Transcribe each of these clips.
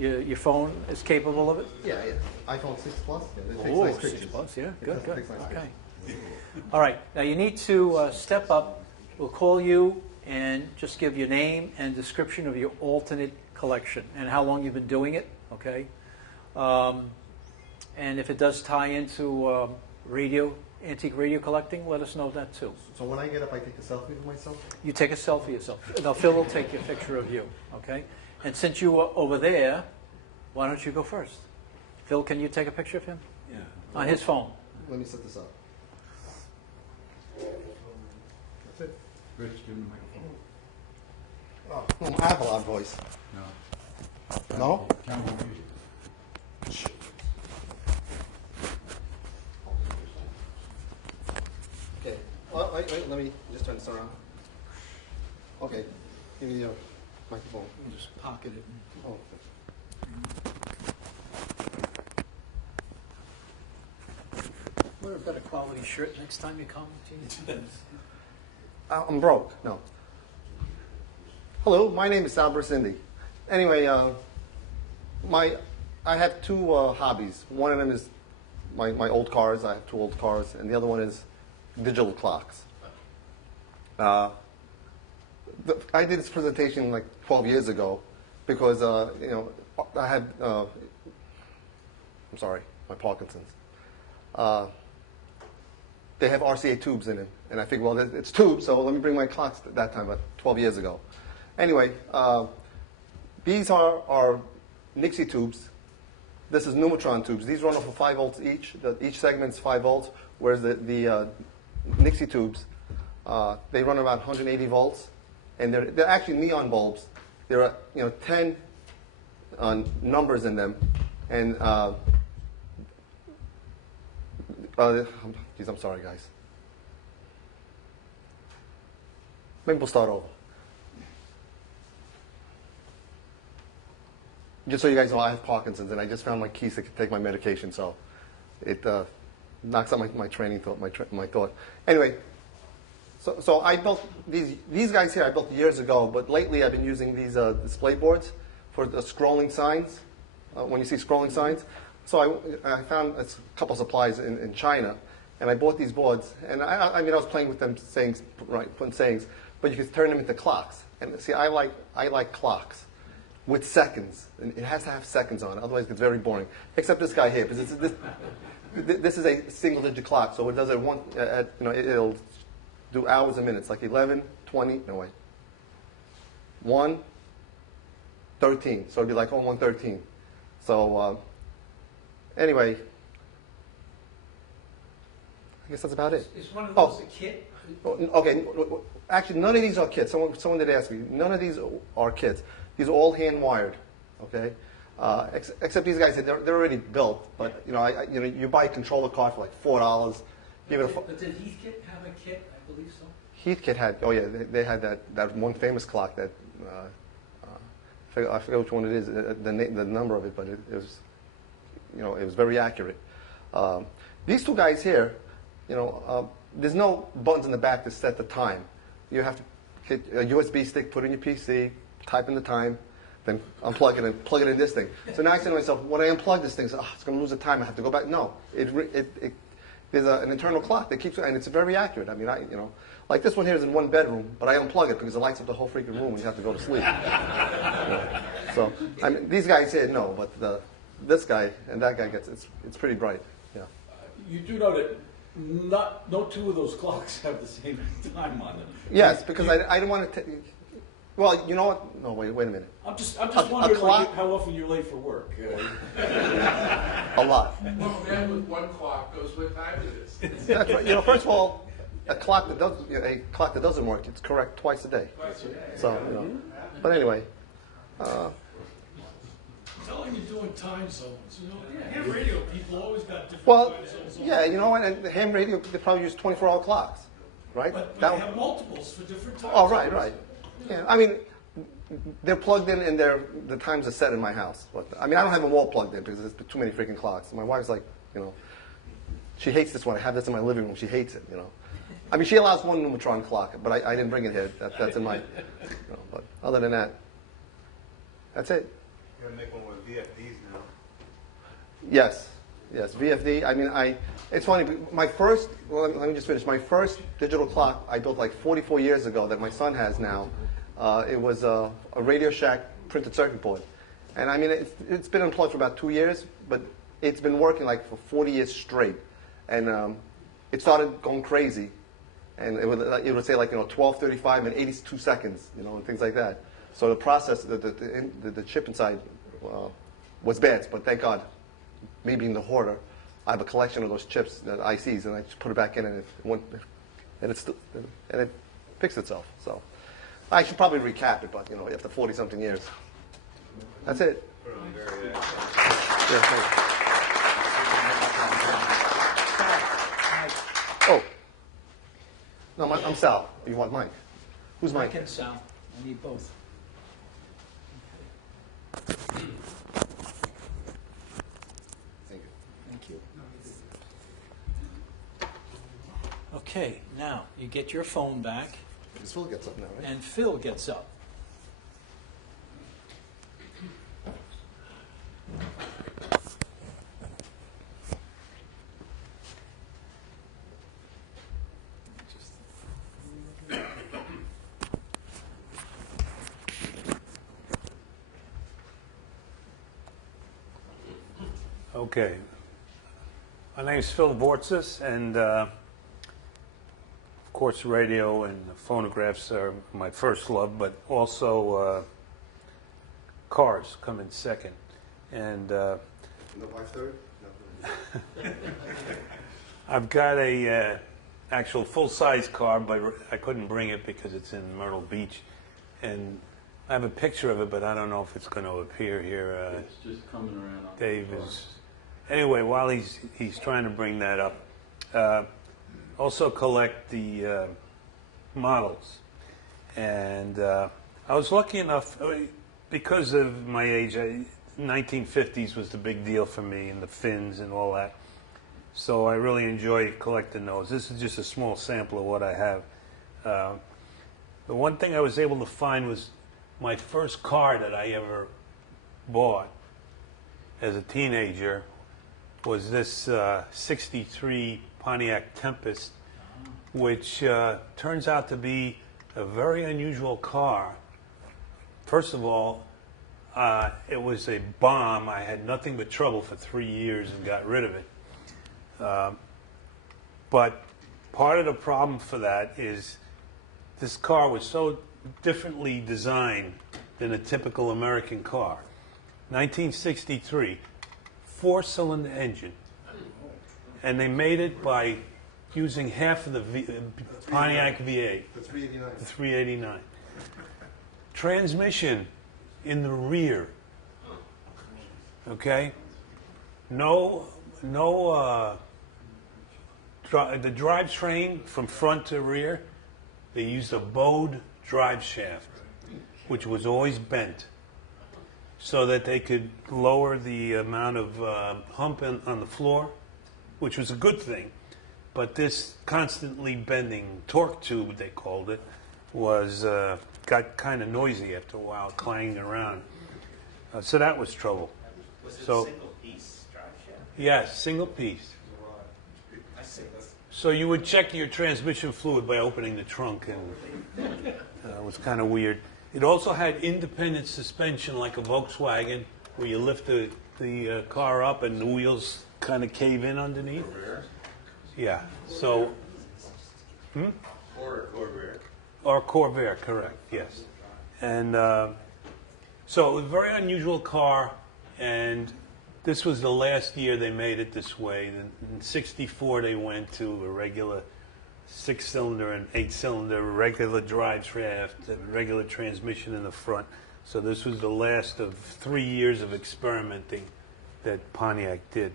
Your phone is capable of it? Yeah, yeah. iPhone 6 Plus. Yeah, it takes Oh, nice 6 pictures. Plus, yeah, good, Takes nice okay. pictures. All right, now you need to step up. We'll call you and just give your name and description of your alternate collection and how long you've been doing it, okay? And if it does tie into antique radio collecting, let us know that too. So when I get up, I take a selfie of myself? You take a selfie of yourself. Now, Phil will take a picture of you, okay? And since you were over there, why don't you go first? Phil, can you take a picture of him? Yeah. On his phone. Let me set this up. That's it. Rich, give him the microphone. Oh, I have a loud voice. No. No? Count on music. Okay. Oh, wait, let me just turn this around. Okay. Give me your microphone. Just pocket it. Oh. Wear a better quality shirt next time you come. Jeez. I'm broke. No. Hello, my name is Salber Cindy. Anyway, I have two hobbies. One of them is my old cars. I have two old cars, and the other one is digital clocks. I did this presentation like 12 years ago because I had I'm sorry, my Parkinson's. They have RCA tubes in it, and I figured, well, it's tubes, so let me bring my clocks at that time, about 12 years ago. Anyway, these are Nixie tubes. This is Numatron tubes. These run off of 5 volts each. Each segment's 5 volts, whereas the Nixie tubes, they run about 180 volts, and they're actually neon bulbs. There are 10 numbers in them, and geez, I'm sorry, guys. Maybe we'll start over. Just so you guys know, I have Parkinson's, and I just found my keys to take my medication, so it knocks out my training thought, my thought. Anyway, so I built these guys here. I built years ago, but lately I've been using these display boards for the scrolling signs. When you see scrolling signs, so I found a couple supplies in China, and I bought these boards. And I was playing with them, putting sayings, but you can turn them into clocks. And see, I like clocks with seconds. And it has to have seconds on it, otherwise it gets very boring. Except this guy here, because this is a single-digit clock, so it does it'll do hours and minutes, like 11, 20, no wait, 1, 13. So it'd be like 113. So anyway, I guess that's about it. Is one of those a kit? Okay, actually none of these are kits. Someone did ask me. None of these are kits. These are all hand wired. Okay, except these guys, they're already built. But you buy a controller card for like $4. But did Heathkit have a kit? I believe so. Heathkit had. Oh yeah, they had that one famous clock that. I forget which one it is, the number of it, but it was, it was very accurate. These two guys here, there's no buttons in the back to set the time. You have to get a USB stick, put it in your PC, type in the time, then unplug it and plug it in this thing. So now I say to myself, when I unplug this thing, it's going to lose the time. I have to go back. No, there's an internal clock that keeps, and it's very accurate. I mean, like this one here is in one bedroom, but I unplug it because it lights up the whole freaking room when you have to go to sleep. So these guys here, no, but this guy and that guy it's pretty bright. Yeah. You do know that no two of those clocks have the same time on them. Yes, because I didn't want to. Well, you know what? No, wait a minute. I'm just wondering how often you're late for work. A lot. Well, man with one clock knows what time it is. That's right. First of all, a clock that doesn't work, it's correct twice a day. So, but anyway. Tell them you're doing time zones. Ham radio people always got different time zones. Yeah, you know what? And the ham radio, they probably use 24-hour clocks, right? But they have multiples for different times. Oh, right. Yeah, I mean, they're plugged in, and the times are set in my house. But I mean, I don't have them all plugged in because there's too many freaking clocks. My wife's like, she hates this one. I have this in my living room. She hates it. I mean, she allows one Numatron clock, but I didn't bring it here. That's in my. But other than that, that's it. You're gonna make one with VFDs now. Yes, yes, VFD. I mean, it's funny. My first, well, let me just finish. My first digital clock I built like 44 years ago that my son has now. It was a Radio Shack printed circuit board, and I mean, it's been employed for about 2 years, but it's been working like for 40 years straight, and it started going crazy, and it would say like 12:35 and 82 seconds, and things like that. So the process, the chip inside was bad, but thank God. Me being the hoarder, I have a collection of those chips, the ICs, and I just put it back in, and it fixed itself. So I should probably recap it, but after 40-something years, that's it. Yeah, oh, no, I'm Sal. You want Mike? Who's Mike? Mike and Sal. I need both. Thank you. Okay, now you get your phone back, Because Phil gets up now, right? and Phil gets up. Okay. My name is Phil Vortzis, and of course radio and phonographs are my first love, but also cars come in second. And No wife third? No. I've got a actual full-size car, but I couldn't bring it because it's in Myrtle Beach. And I have a picture of it, but I don't know if it's going to appear here. It's just coming around. On Dave the car. is... Anyway, while he's trying to bring that up, also collect the models. And I was lucky enough, because of my age, 1950s was the big deal for me, and the fins and all that. So I really enjoy collecting those. This is just a small sample of what I have. The one thing I was able to find was my first car that I ever bought as a teenager was this 63 Pontiac Tempest, which turns out to be a very unusual car. First of all, it was a bomb. I had nothing but trouble for 3 years and got rid of it. But part of the problem for that is this car was so differently designed than a typical American car. 1963, 4-cylinder engine. And they made it by using half of the Pontiac V8. The 389. The 389. Transmission in the rear. Okay? The drivetrain from front to rear, they used a bowed drive shaft, which was always bent, so that they could lower the amount of hump on the floor, which was a good thing. But this constantly bending torque tube, they called it, got kind of noisy after a while, clanging around. So that was trouble. Was it So- a single piece drive shaft? Yes, single piece. I see. So you would check your transmission fluid by opening the trunk, and it was kind of weird. It also had independent suspension like a Volkswagen, where you lift the car up and the wheels kind of cave in underneath. Yeah. So. Or a Corvair. Or Corvair, correct, yes. And so it was a very unusual car, and this was the last year they made it this way. In '64, they went to a regular 6-cylinder and 8-cylinder regular drive shaft, and regular transmission in the front. So this was the last of 3 years of experimenting that Pontiac did.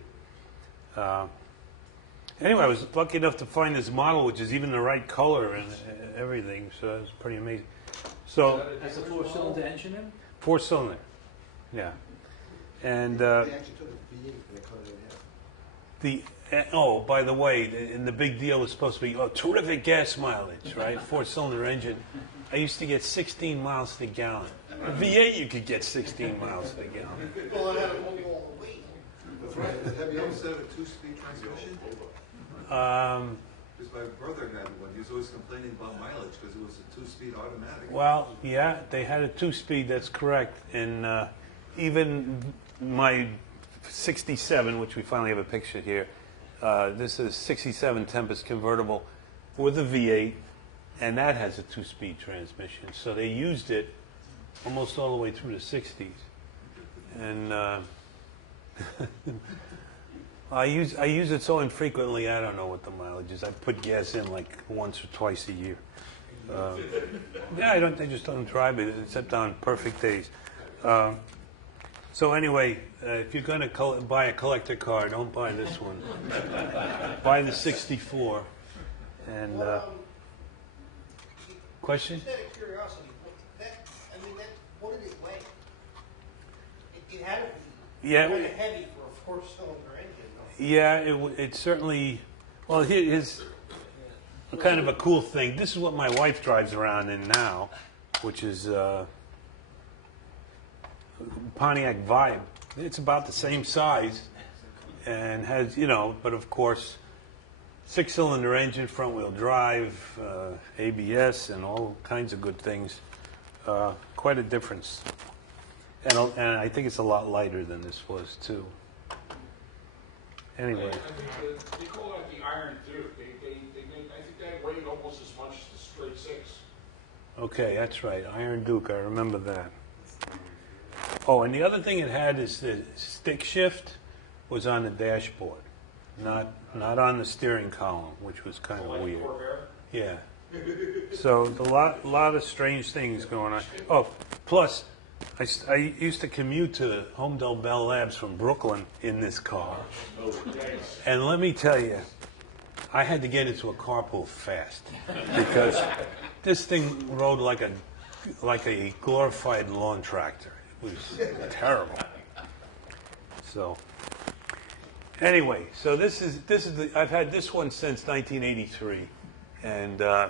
Anyway, I was lucky enough to find this model, which is even the right color and everything, so it was pretty amazing. So, Has a 4-cylinder engine in? 4-cylinder, yeah. And They actually took a V8 and they cut it in half. oh, by the way, and the big deal was supposed to be terrific gas mileage, right? 4-cylinder engine. I used to get 16 miles to the gallon. A V8 you could get 16 miles per gallon. Well, I had to hold all the weight. That's right. Have you ever said a two-speed transmission? Because my brother had one. He was always complaining about mileage because it was a two-speed automatic. Well, yeah, they had a 2-speed, that's correct. And even my 67, which we finally have a picture here, this is 67 Tempest convertible with a V8, and that has a 2-speed transmission. So they used it almost all the way through the 60s. And I use it so infrequently, I don't know what the mileage is. I put gas in like once or twice a year. Yeah, I just don't drive it except on perfect days. So anyway, if you're going to buy a collector car, don't buy this one. Buy the 64. And question? Just out of curiosity, what did it weigh? It had to be Yeah. kind of heavy for a four-cylinder engine, no? Yeah, it certainly. Well, here's kind of a cool thing. This is what my wife drives around in now, which is Pontiac Vibe. It's about the same size and has, but of course, 6-cylinder engine, front-wheel drive, ABS, and all kinds of good things. Quite a difference. And I think it's a lot lighter than this was, too. Anyway. I think they call it the Iron Duke. I think that weighed almost as much as the straight 6. Okay, that's right. Iron Duke, I remember that. Oh, and the other thing it had is the stick shift was on the dashboard, not on the steering column, which was kind of weird. Yeah. So a lot of strange things going on. Oh, plus, I used to commute to Homedale Bell Labs from Brooklyn in this car. And let me tell you, I had to get into a carpool fast because this thing rode like a glorified lawn tractor. It was terrible. So anyway, so this is I've had this one since 1983, and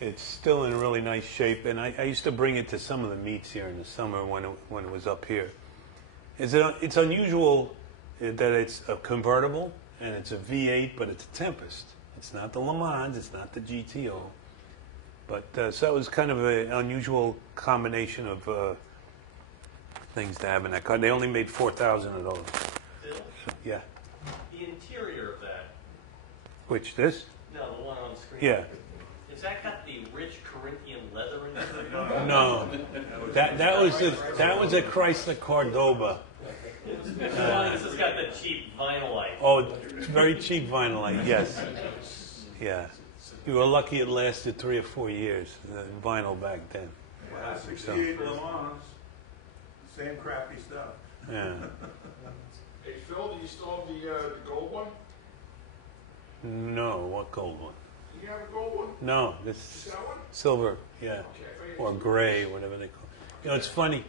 it's still in really nice shape. And I used to bring it to some of the meets here in the summer when it was up here. It's unusual that it's a convertible and it's a V8, but it's a Tempest. It's not the Le Mans, it's not the GTO. But so it was kind of an unusual combination of things to have in that car. They only made 4,000 of those. Bill, So, yeah. the interior of that, Which, this? no, the one on the screen. Yeah. Has that got the rich Corinthian leather in it? No. That was a Chrysler Cordoba. This has got the cheap vinylite. Oh, it's very cheap vinylite, yes. Yeah. You were lucky it lasted 3 or 4 years, the vinyl back then. Yeah, 68 Le Mans, same crappy stuff. Yeah. Hey, Phil, do you still have the gold one? No, what gold one? Do you have a gold one? No, Is this that one? silver, yeah. Okay, I thought you Or had gray, whatever they call it. You know, it's funny.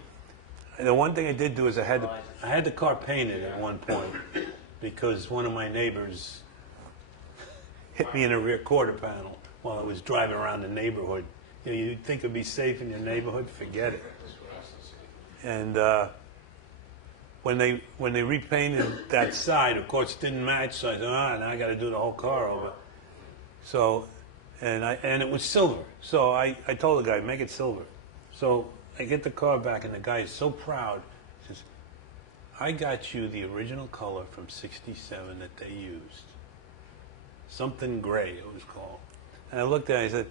The one thing I did do is I had the car painted at one point because one of my neighbors hit me in the rear quarter panel while I was driving around the neighborhood. You know, you'd think it'd be safe in your neighborhood, forget it. And when they repainted that side, of course, it didn't match. So I said, now I got to do the whole car over. So, and it was silver. So I told the guy, make it silver. So I get the car back, and the guy is so proud. He says, I got you the original color from '67 that they used. Something gray, it was called. And I looked at it, I said,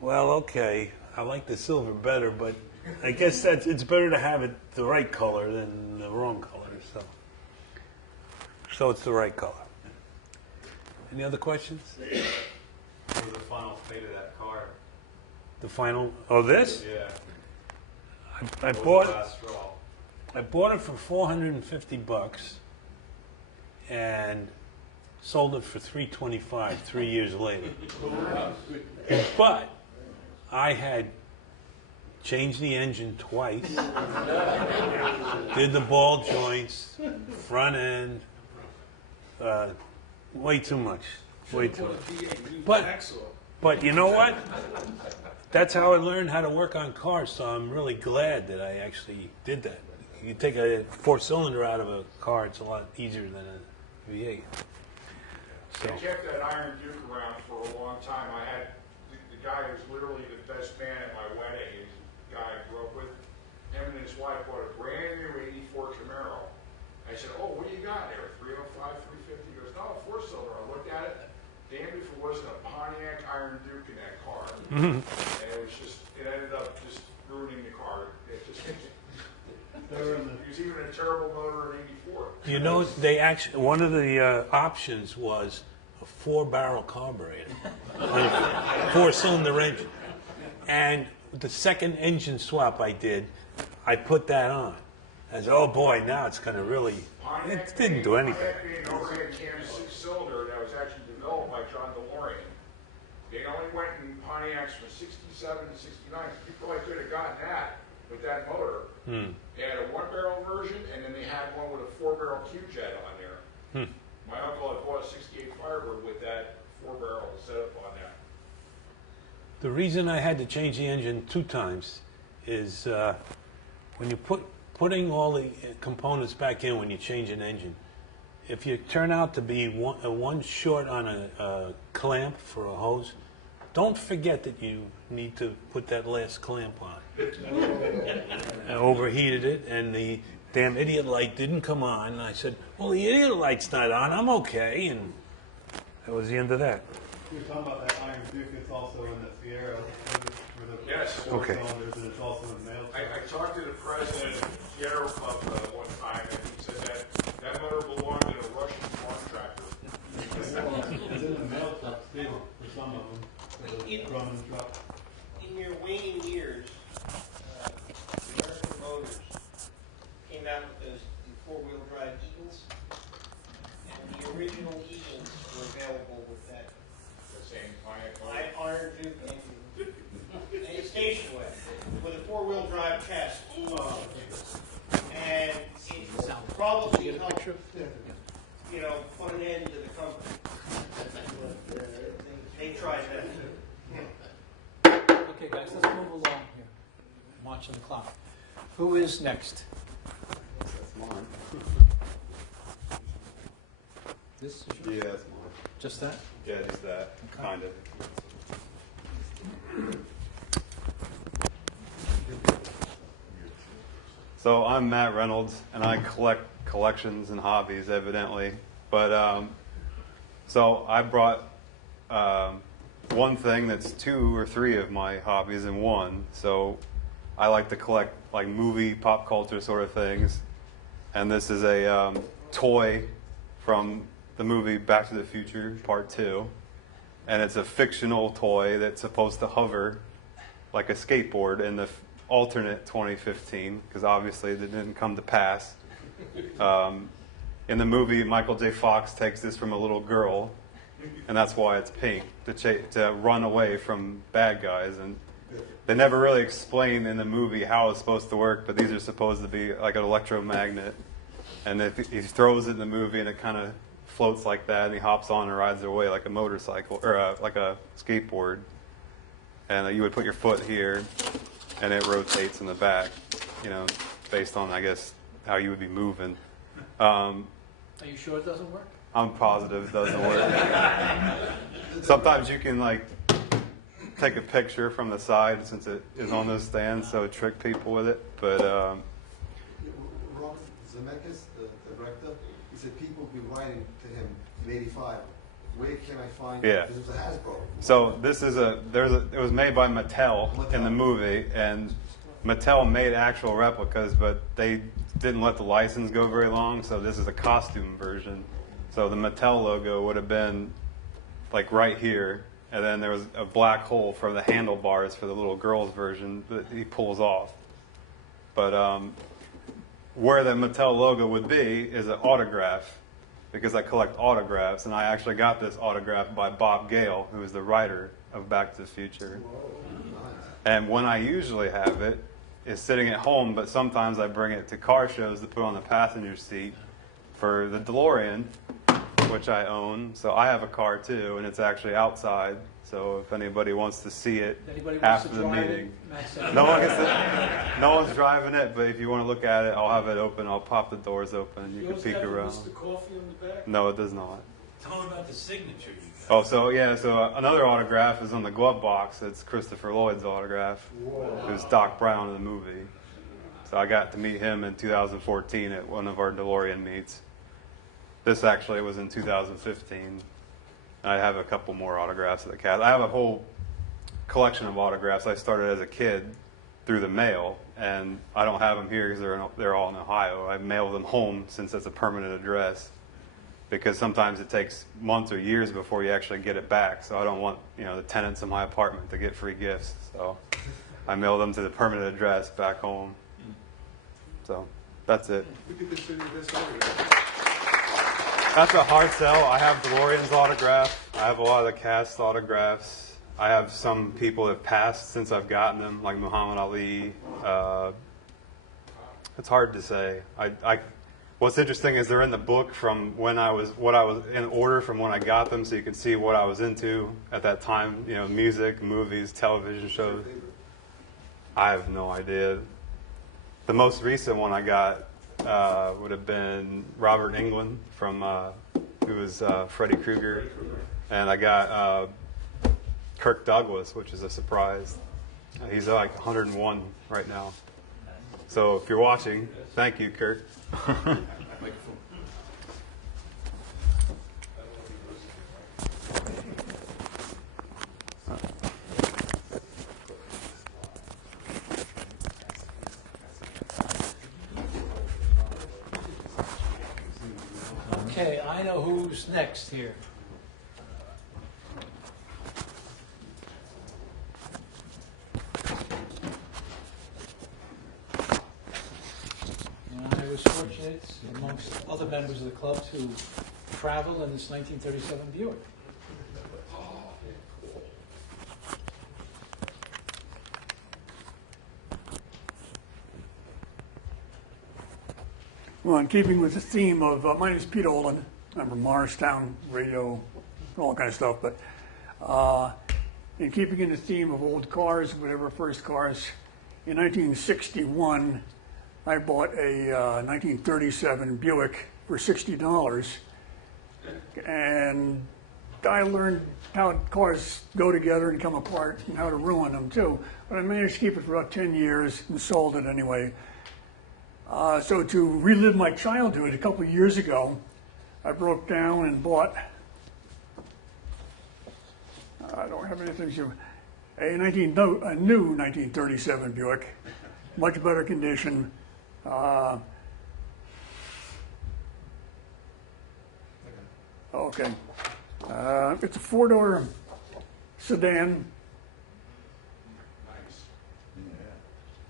well, okay, I like the silver better, but I guess it's better to have it the right color than the wrong color. So it's the right color. Any other questions? What was the final fate of that car? The final, this? Yeah. I What was bought the last straw? I bought it for $450 and sold it for $325 3 years later. But I had changed the engine twice, did the ball joints, front end, way too much, way too much. But But you know what? That's how I learned how to work on cars, so I'm really glad that I actually did that. You take a four-cylinder out of a car, it's a lot easier than a V8. So, I kept that Iron Duke around for a long time. I had the guy who was literally the best man at my wedding, is the guy I grew up with. Him and his wife bought a brand new 84 Camaro. I said, oh, what do you got there? 305, 350? He goes, no, four-cylinder. I looked at it. Damn if it wasn't a Pontiac Iron Duke in that car. And it was just, it ended up just ruining the car. It just, it was even a turbo motor in 84. you know, they actually, one of the options was a 4-barrel carburetor on a 4-cylinder engine. And the second engine swap I did, I put that on. I said, oh boy, now it's going to really, it didn't do anything. Pontiac being an overhead cam 6-cylinder that was actually developed by John DeLorean. They only went in Pontiacs from 67 to 69. You probably could have gotten that with that motor. They had a 1-barrel version, and then they had one with a 4-barrel Q-Jet on there. My uncle had bought a 68 Firebird with that 4-barrel setup on there. The reason I had to change the engine 2 times is when you putting all the components back in when you change an engine, if you turn out to be one short on a clamp for a hose, don't forget that you need to put that last clamp on. I overheated it, and the damn idiot light didn't come on. And I said, well, the idiot light's not on. I'm okay. And that was the end of that. We were talking about that Iron Duke. It's also in the Sierra. Yes. Okay. And it's also in the mail. I talked to the president of the Aero Club one time, and he said that motor belonged in a Russian farm tractor. It's in the mail trucks too, for some of them. For the Grumman truck. In your waning years, American Motors came out with those four-wheel drive Eagles, and the original Eagles were available with that The same Pontiac motor. Iron Duke engine, a station wagon with a four-wheel drive chassis. And it probably helped, put an end to the company. They tried that. Okay, guys, let's move along here. I'm watching the clock. Who is next? That's mine. This is Yeah, yours? that's mine. Just that? Yeah, just that, kind of. So I'm Matt Reynolds, and I collect collections and hobbies, evidently. But so I brought one thing that's 2 or 3 of my hobbies in one. So I like to collect like movie, pop culture sort of things. And this is a toy from the movie Back to the Future Part 2. And it's a fictional toy that's supposed to hover like a skateboard in the alternate 2015, because obviously that didn't come to pass. In the movie, Michael J. Fox takes this from a little girl, and that's why it's pink, to run away from bad guys. And they never really explain in the movie how it's supposed to work, but these are supposed to be like an electromagnet. And if he throws it in the movie, and it kind of floats like that, and he hops on and rides away like a motorcycle, or like a skateboard. And you would put your foot here, and it rotates in the back, based on, I guess, how you would be moving. Are you sure it doesn't work? I'm positive it doesn't work. Sometimes you can, take a picture from the side since it is on those stands, so trick people with it. But Ron Zemeckis, the director, he said people be writing to him in '85. Where can I find yeah. This was a Hasbro. So this is it was made by Mattel in the movie, and Mattel made actual replicas, but they didn't let the license go very long, so this is a costume version. So the Mattel logo would have been like right here, and then there was a black hole for the handlebars for the little girl's version that he pulls off. But where the Mattel logo would be is an autograph, because I collect autographs, and I actually got this autograph by Bob Gale, who is the writer of Back to the Future. And when I usually have it is sitting at home, but sometimes I bring it to car shows to put on the passenger seat for the DeLorean. which I own. So I have a car too, and it's actually outside. So if anybody wants to see it Anybody wants after to the drive it? meeting, Max, no one's driving it. But if you want to look at it, I'll have it open. I'll pop the doors open. You can peek around. Mr. Coffee on the back? No, it does not. Tell him about the signature you got. Oh, so yeah, so another autograph is on the glove box. It's Christopher Lloyd's autograph. It was Doc Brown in the movie. So I got to meet him in 2014 at one of our DeLorean meets. This actually was in 2015. I have a couple more autographs of the cat. I have a whole collection of autographs. I started as a kid through the mail, and I don't have them here because they're all in Ohio. I mail them home since it's a permanent address, because sometimes it takes months or years before you actually get it back. So I don't want the tenants in my apartment to get free gifts. So I mail them to the permanent address back home. So that's it. We could consider this autograph. That's a hard sell. I have DeLorean's autograph. I have a lot of the cast autographs. I have some people that have passed since I've gotten them, like Muhammad Ali. It's hard to say. What's interesting is they're in the book from what I was in order from when I got them, so you can see what I was into at that time. Music, movies, television shows. I have no idea. The most recent one I got would have been Robert Englund from who was Freddy Krueger, and I got Kirk Douglas, which is a surprise. He's like 101 right now. So if you're watching, thank you, Kirk. Okay, I know who's next here. And I was fortunate, amongst other members of the club, to travel in this 1937 Buick. Well, in keeping with the theme of, my name is Pete Olin. I'm from Morristown, radio, all kind of stuff. But in keeping in the theme of old cars, whatever first cars, in 1961, I bought a 1937 Buick for $60. And I learned how cars go together and come apart and how to ruin them too. But I managed to keep it for about 10 years and sold it anyway. So to relive my childhood, a couple of years ago, I broke down and bought, I don't have anything, a new 1937 Buick, much better condition. Okay. It's a four-door sedan.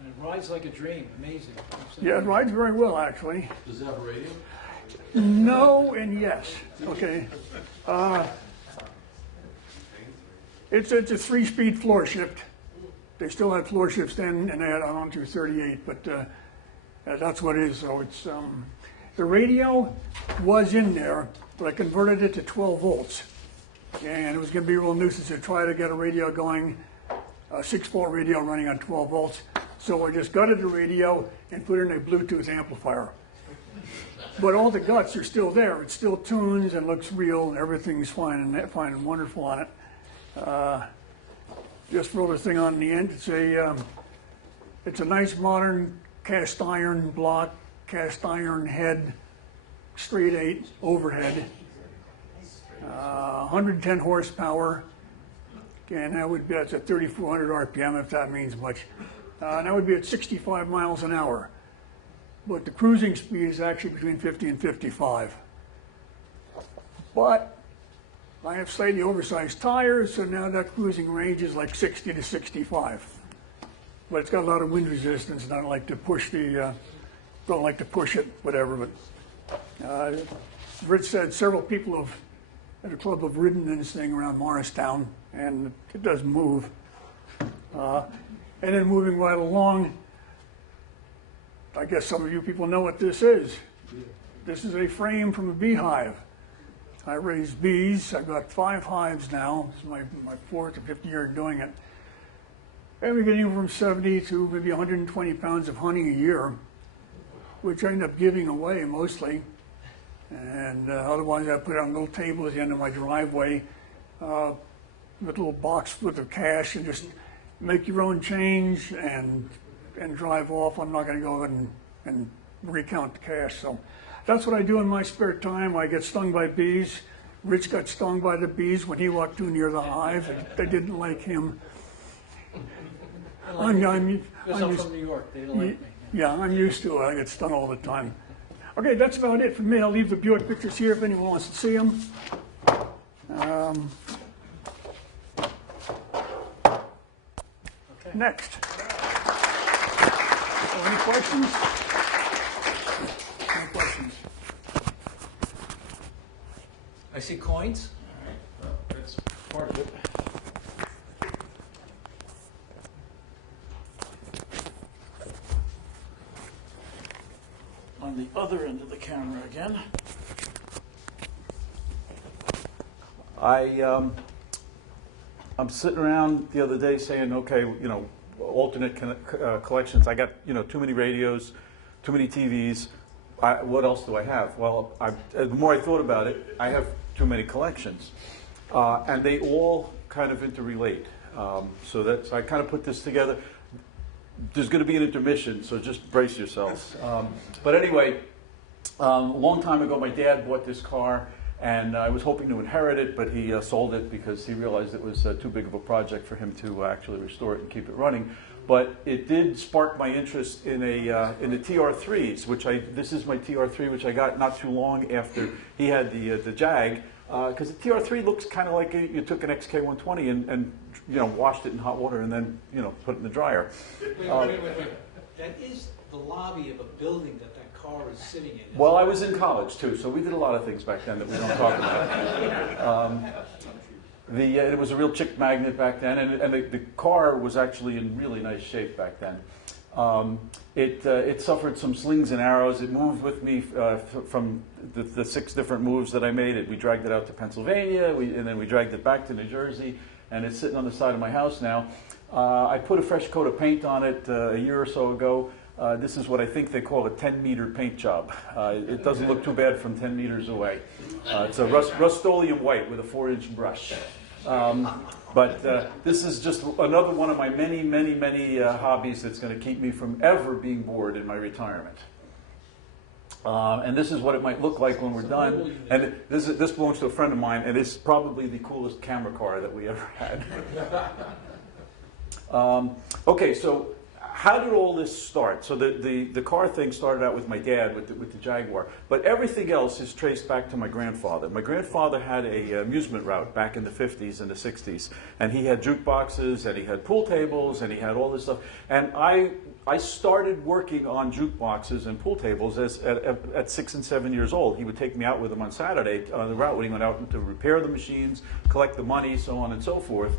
And it rides like a dream, amazing. Yeah, it rides very well, actually. Does it have a radio? No and yes. Okay. It's a 3-speed floor shift. They still had floor shifts then, and they had on to 38, but that's what it is. So it's the radio was in there, but I converted it to 12 volts, and it was going to be a real nuisance to try to get a radio going, a 6-volt radio running on 12 volts. So I just gutted the radio and put in a Bluetooth amplifier. But all the guts are still there. It still tunes and looks real, and everything's fine and wonderful on it. Just wrote a thing on the end. It's a nice modern cast iron block, cast iron head, straight 8 overhead, 110 horsepower, and that's at 3,400 RPM, if that means much. And that would be at 65 miles an hour. But the cruising speed is actually between 50 and 55. But I have slightly oversized tires, so now that cruising range is like 60 to 65. But it's got a lot of wind resistance, and I don't like to push it, whatever. But Rich said several people at the club have ridden this thing around Morristown, and it does move. And then moving right along, I guess some of you people know what this is. This is a frame from a beehive. I raise bees. I've got 5 hives now. It's my 4th or 5th year doing it. And we're getting from 70 to maybe 120 pounds of honey a year, which I end up giving away mostly. And otherwise, I put it on a little table at the end of my driveway, with a little box with the cash, and just make your own change and drive off. I'm not going to go and recount the cash. So that's what I do in my spare time. I get stung by bees. Rich got stung by the bees when he walked too near the hive. They didn't like him. Because I'm from New York, they don't like me. Yeah, I'm used to it. I get stung all the time. Okay, that's about it for me. I'll leave the Buick pictures here if anyone wants to see them. Next. So any questions? Any questions? I see coins. That's part of it. On the other end of the camera again. I'm sitting around the other day saying, okay, you know, alternate collections. I got, you know, too many radios, too many TVs. What else do I have? Well, the more I thought about it, I have too many collections, and they all kind of interrelate. So I kind of put this together. There's going to be an intermission, so just brace yourselves. But anyway, a long time ago, my dad bought this car, and I was hoping to inherit it, but he sold it because he realized it was too big of a project for him to actually restore it and keep it running. But it did spark my interest in the TR3s, this is my TR3, which I got not too long after he had the Jag, because the TR3 looks kind of like you took an XK120 and you know, washed it in hot water and then, you know, put it in the dryer. Wait. That is the lobby of a building that car is sitting in. Well, I was in college too, so we did a lot of things back then that we don't talk about. It was a real chick magnet back then, and the car was actually in really nice shape back then. It suffered some slings and arrows. It moved with me from the 6 different moves that I made. We dragged it out to Pennsylvania, and then we dragged it back to New Jersey, and it's sitting on the side of my house now. I put a fresh coat of paint on it a year or so ago. This is what I think they call a 10-meter paint job. It doesn't look too bad from 10 meters away. It's a Rust-Oleum white with a 4-inch brush. But this is just another one of my many hobbies that's going to keep me from ever being bored in my retirement. And this is what it might look like when we're done. And this belongs to a friend of mine, and it's probably the coolest camera car that we ever had. Okay, so how did all this start? So the car thing started out with my dad with the Jaguar, but everything else is traced back to my grandfather. My grandfather had a amusement route back in the 50s and the 60s, and he had jukeboxes, and he had pool tables, and he had all this stuff. And I started working on jukeboxes and pool tables at 6 and 7 years old. He would take me out with him on Saturday on the route when he went out to repair the machines, collect the money, so on and so forth.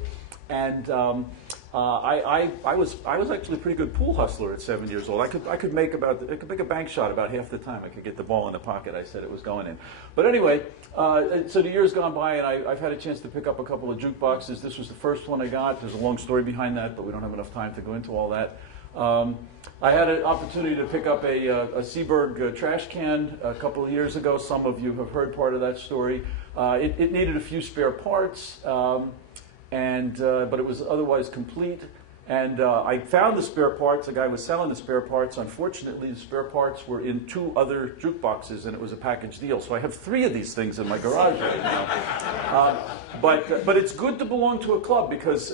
And I was actually a pretty good pool hustler at 7 years old. I could make a bank shot about half the time. I could get the ball in the pocket I said it was going in. But anyway, so the years gone by, and I've had a chance to pick up a couple of jukeboxes. This was the first one I got. There's a long story behind that, but we don't have enough time to go into all that. I had an opportunity to pick up a Seaberg trash can a couple of years ago. Some of you have heard part of that story. It needed a few spare parts. But it was otherwise complete. And I found the spare parts. The guy was selling the spare parts. Unfortunately, the spare parts were in 2 other jukeboxes, and it was a package deal. So I have 3 of these things in my garage right now. But it's good to belong to a club because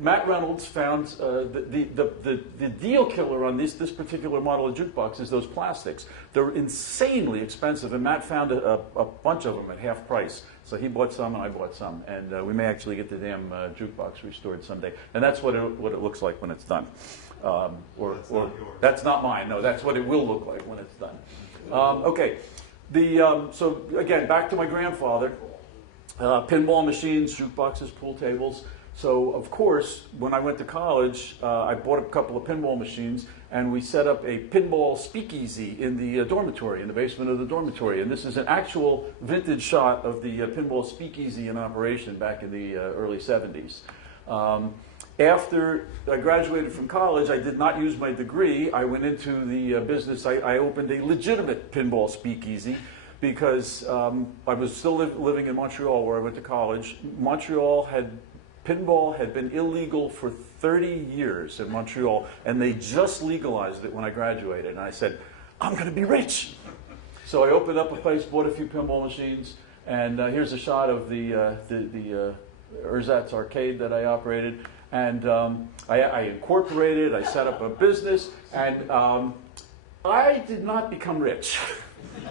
Matt Reynolds found the deal killer on this particular model of jukebox is those plastics. They're insanely expensive, and Matt found a bunch of them at half price. So he bought some, and I bought some, and we may actually get the damn jukebox restored someday. And that's what it looks like when it's done. That's not mine. No, that's what it will look like when it's done. Okay. So again, back to my grandfather. Pinball machines, jukeboxes, pool tables. So, of course, when I went to college, I bought a couple of pinball machines, and we set up a pinball speakeasy in the dormitory, in the basement of the dormitory. And this is an actual vintage shot of the pinball speakeasy in operation back in the early 70s. After I graduated from college, I did not use my degree. I went into the business. I opened a legitimate pinball speakeasy, because I was still living in Montreal, where I went to college. Pinball had been illegal for 30 years in Montreal, and they just legalized it when I graduated. And I said, I'm going to be rich. So I opened up a place, bought a few pinball machines, and here's a shot of the Ersatz arcade that I operated. And I incorporated, I set up a business, and I did not become rich.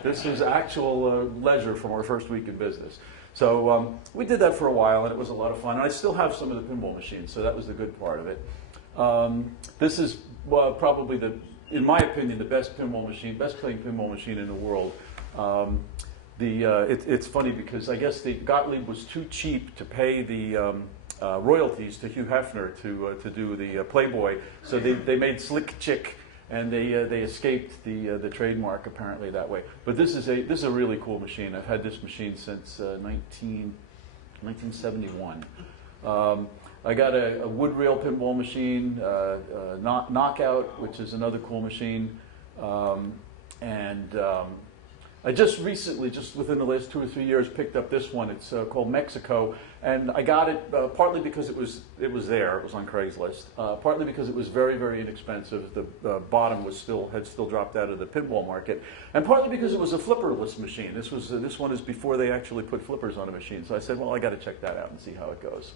This was actual leisure from our first week in business. So we did that for a while, and it was a lot of fun. And I still have some of the pinball machines, so that was the good part of it. This is probably, in my opinion, the best playing pinball machine in the world. It's funny because I guess the Gottlieb was too cheap to pay the royalties to Hugh Hefner to do the Playboy, so they made Slick Chick. And they escaped the trademark apparently that way. But this is a really cool machine. I've had this machine since 1971. I got a wood rail pinball machine, Knockout, which is another cool machine, and I just recently, just within the last 2 or 3 years, picked up this one. It's called Mexico, and I got it partly because it was there. It was on Craigslist. Partly because it was very, very inexpensive. The bottom had still dropped out of the pinball market, and partly because it was a flipperless machine. This one is before they actually put flippers on a machine. So I said, well, I got to check that out and see how it goes.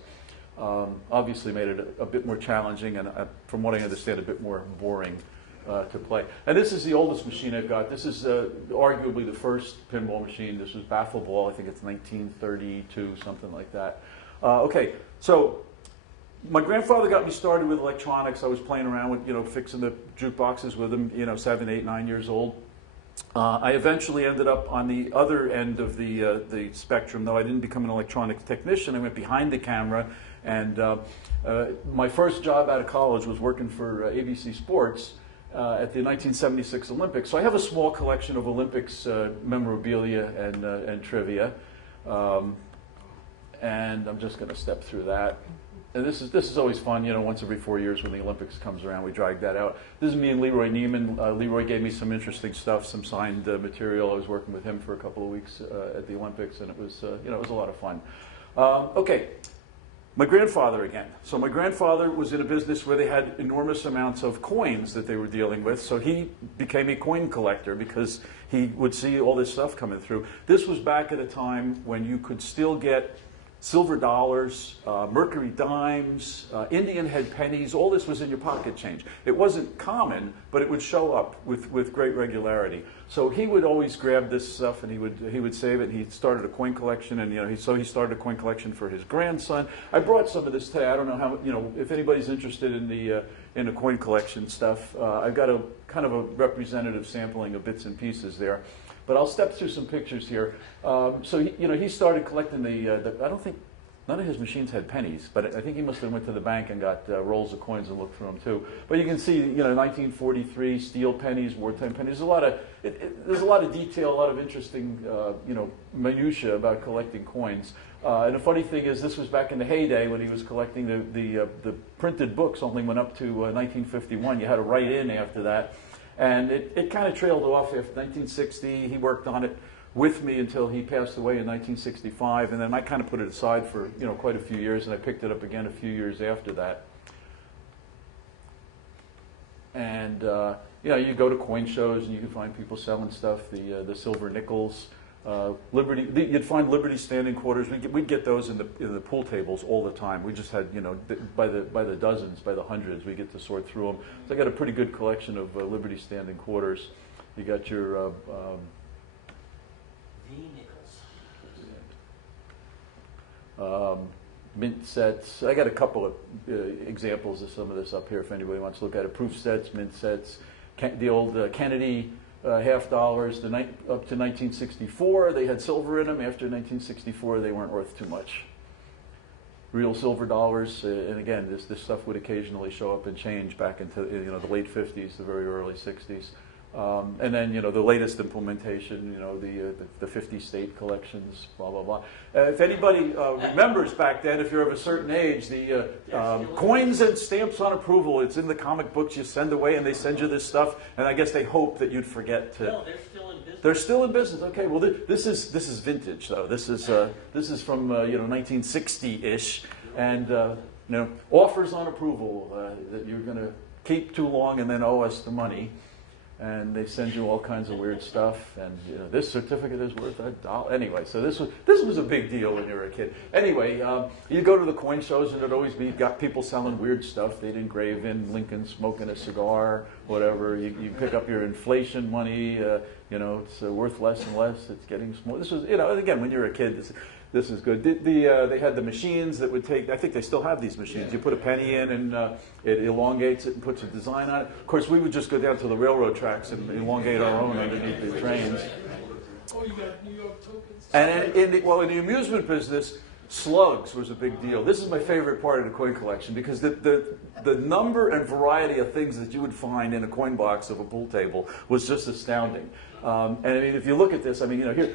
Obviously, made it a bit more challenging, and from what I understand, a bit more boring to play. And this is the oldest machine I've got. This is arguably the first pinball machine. This was Baffle Ball. I think it's 1932, something like that. Okay, so my grandfather got me started with electronics. I was playing around with, fixing the jukeboxes with him, 7, 8, 9 years old. I eventually ended up on the other end of the spectrum, though I didn't become an electronics technician. I went behind the camera, and my first job out of college was working for ABC Sports at the 1976 Olympics. So I have a small collection of Olympics memorabilia and trivia. And I'm just going to step through that. And this is always fun, once every 4 years when the Olympics comes around, we drag that out. This is me and Leroy Neiman. Leroy gave me some interesting stuff, some signed material. I was working with him for a couple of weeks at the Olympics, and it was a lot of fun. Okay. My grandfather again. So my grandfather was in a business where they had enormous amounts of coins that they were dealing with. So he became a coin collector because he would see all this stuff coming through. This was back at a time when you could still get silver dollars, mercury dimes, Indian head pennies. All this was in your pocket change. It wasn't common, but it would show up with great regularity. So he would always grab this stuff and he would save it. He started a coin collection, and he started a coin collection for his grandson. I brought some of this today. I don't know how if anybody's interested in the coin collection stuff. I've got a kind of a representative sampling of bits and pieces there. But I'll step through some pictures here. So he started collecting I don't think none of his machines had pennies, but I think he must have went to the bank and got rolls of coins and looked through them too. But you can see 1943 steel pennies, wartime pennies. There's a lot of detail, a lot of interesting minutia about collecting coins. And the funny thing is, this was back in the heyday when he was collecting the printed books. Only went up to 1951. You had to write in after that. And it kind of trailed off after 1960. He worked on it with me until he passed away in 1965, and then I kind of put it aside for quite a few years, and I picked it up again a few years after that. And you go to coin shows and you can find people selling stuff, the silver nickels, Liberty. You'd find Liberty standing quarters. We'd get those in the pool tables all the time. We just had by the dozens, by the hundreds. We get to sort through them. So I got a pretty good collection of Liberty standing quarters. You got your mint sets. I got a couple of examples of some of this up here if anybody wants to look at it. Proof sets, mint sets, the old Kennedy $half dollars. Up to 1964, they had silver in them. After 1964, they weren't worth too much. real silver dollars. And again, this stuff would occasionally show up in change back into the late 50s, the very early 60s. And then, the latest implementation, the 50 state collections, blah, blah, blah. If anybody remembers back then, if you're of a certain age, the coins and stamps on approval, it's in the comic books you send away, and they send you this stuff, and I guess they hope that you'd forget to... No, they're still in business. They're still in business. Okay, well, this is vintage, though. This is from, 1960-ish, and, offers on approval that you're going to keep too long and then owe us the money. And they send you all kinds of weird stuff, and this certificate is worth $1. Anyway, so this was a big deal when you were a kid. Anyway, you go to the coin shows, and it'd always be got people selling weird stuff. They'd engrave in Lincoln smoking a cigar, whatever. You pick up your inflation money. It's worth less and less. It's getting small. This was, again, when you're a kid. This is good. They had the machines that would take, I think they still have these machines. You put a penny in and it elongates it and puts a design on it. Of course, we would just go down to the railroad tracks and elongate our own underneath the trains. Oh, you got New York tokens. And in the amusement business, slugs was a big deal. This is my favorite part of the coin collection because the number and variety of things that you would find in a coin box of a pool table was just astounding. And I mean, if you look at this, I mean, here,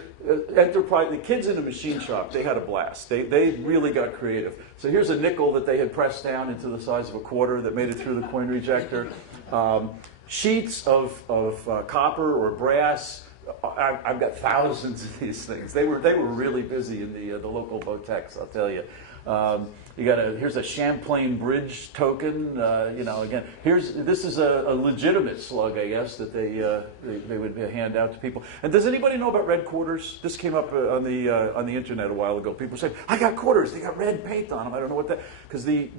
Enterprise, the kids in the machine shop, they had a blast. They really got creative. So here's a nickel that they had pressed down into the size of a quarter that made it through the coin rejector. Sheets of copper or brass. I've got thousands of these things. They were really busy in the local botex, I'll tell you. Here's a Champlain Bridge token. Again, this is a legitimate slug, I guess, that they would hand out to people. And does anybody know about red quarters? This came up on the internet a while ago. People said, "I got quarters. They got red paint on them." I don't know what that, because the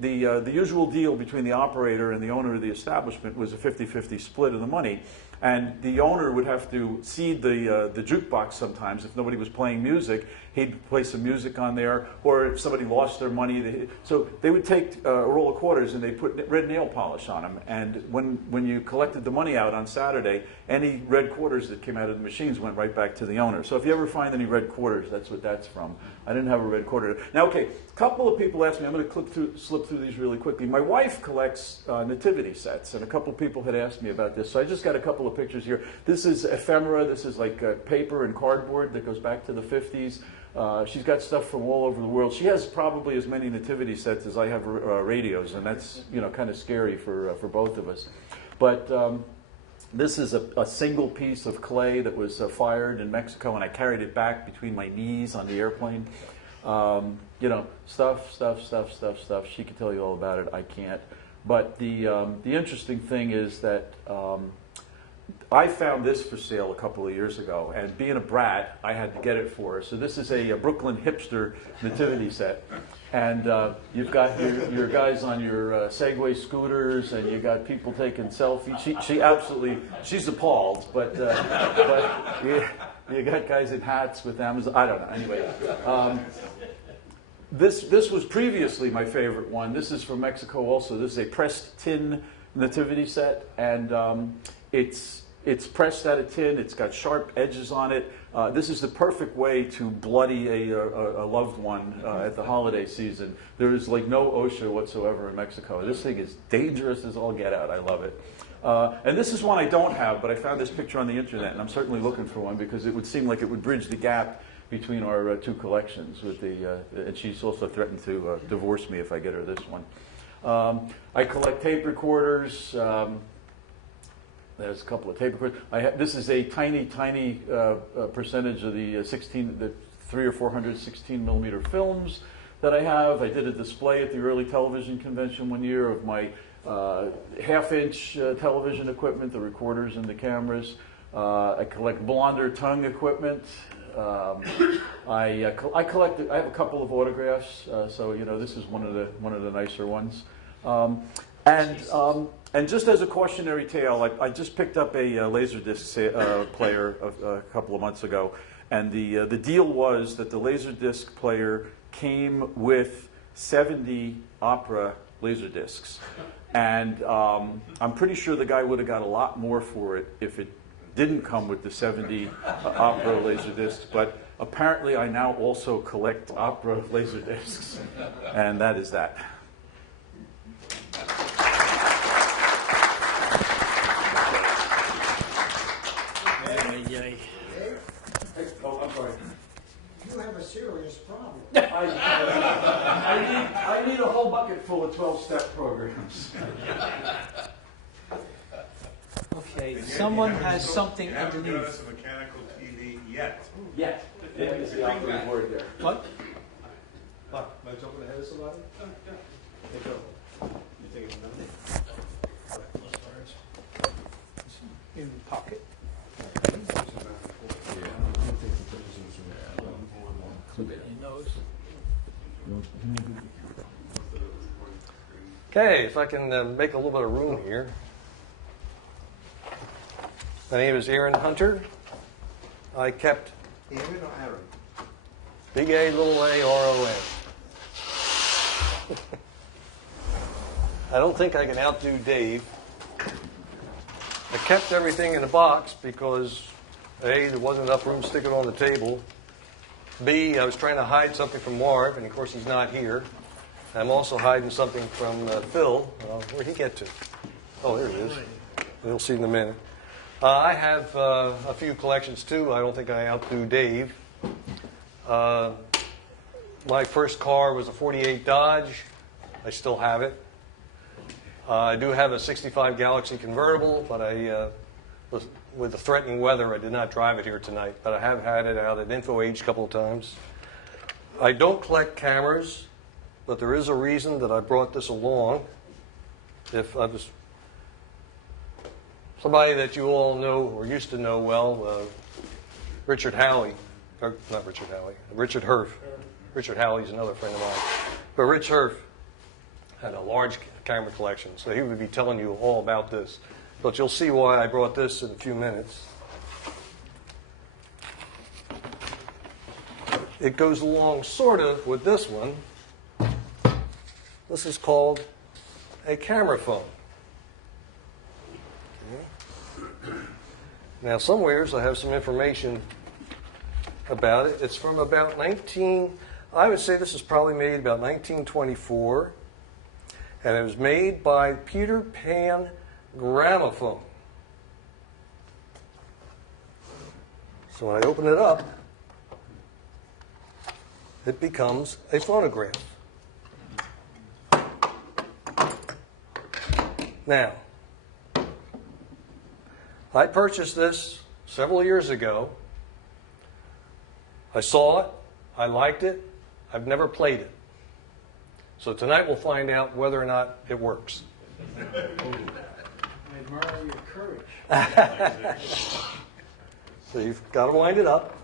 usual deal between the operator and the owner of the establishment was a 50-50 split of the money. And the owner would have to seed the jukebox sometimes if nobody was playing music. He'd play some music on there, or if somebody lost their money. So they would take a roll of quarters and they put red nail polish on them. And when you collected the money out on Saturday, any red quarters that came out of the machines went right back to the owner. So if you ever find any red quarters, that's what that's from. I didn't have a red quarter. Now, okay, a couple of people asked me, I'm going to slip through these really quickly. My wife collects nativity sets, and a couple of people had asked me about this. So I just got a couple of pictures here. This is ephemera. This is like paper and cardboard that goes back to the 50s. She's got stuff from all over the world. She has probably as many nativity sets as I have radios, and that's kind of scary for both of us. But this is a single piece of clay that was fired in Mexico, and I carried it back between my knees on the airplane. Stuff. She can tell you all about it. I can't. But the interesting thing is that I found this for sale a couple of years ago, and being a brat, I had to get it for her. So this is a Brooklyn hipster nativity set, and you've got your guys on your Segway scooters, and you got people taking selfies. She's appalled, but you got guys in hats with Amazon. I don't know. Anyway. This was previously my favorite one. This is from Mexico also. This is a pressed tin nativity set, and it's pressed out of tin. It's got sharp edges on it. This is the perfect way to bloody a loved one at the holiday season. There is like no OSHA whatsoever in Mexico. This thing is dangerous as all get out. I love it. And this is one I don't have, but I found this picture on the internet, and I'm certainly looking for one because it would seem like it would bridge the gap between our two collections. And she's also threatened to divorce me if I get her this one. I collect tape recorders. There's a couple of tape recorders. This is a tiny percentage of the 300 or 400 16 millimeter films that I have. I did a display at the early television convention one year of my half-inch television equipment, the recorders and the cameras. I collect blonder tongue equipment. I collected. I have a couple of autographs, so this is one of the nicer ones. And just as a cautionary tale, I just picked up a Laserdisc player a couple of months ago, and the deal was that the Laserdisc player came with 70 opera Laserdiscs, and I'm pretty sure the guy would have got a lot more for it if it didn't come with the 70 opera laser discs, but apparently I now also collect opera laser discs, and that is that. Oh, I'm sorry. You have a serious problem. I need a whole bucket full of 12-step programs. Okay, someone has something You haven't given underneath. us a mechanical TV yet. Yet. Is the operative word there. What? Am I jumping ahead of somebody? Hey, Joe. You taking a minute? In the pocket. Okay, if I can make a little bit of room here. My name is Aaron Hunter. I kept Aaron or Aaron? big A, little a, R-O-N. I don't think I can outdo Dave. I kept everything in a box because A, there wasn't enough room to stick it on the table. B, I was trying to hide something from Marv, and of course he's not here. I'm also hiding something from Phil. Where'd he get to? Oh, there he is. You'll see in a minute. I have a few collections too. I don't think I outdo Dave. My first car was a 48 Dodge. I still have it. I do have a 65 Galaxy convertible, but with the threatening weather, I did not drive it here tonight. But I have had it out at InfoAge a couple of times. I don't collect cameras, but there is a reason that I brought this along. If I was somebody that you all know or used to know well, Richard Halley, or not Richard Halley, Richard Herf. Richard Halley's another friend of mine. But Rich Herf had a large camera collection, so he would be telling you all about this. But you'll see why I brought this in a few minutes. It goes along sort of with this one. This is called a camera phone. Okay. Now, somewheres I have some information about it. It's from about I would say this is probably made about 1924. And it was made by Peter Pan Gramophone. So when I open it up, it becomes a phonograph. Now, I purchased this several years ago. I saw it. I liked it. I've never played it. So tonight we'll find out whether or not it works. I admire your courage. So you've got to wind it up.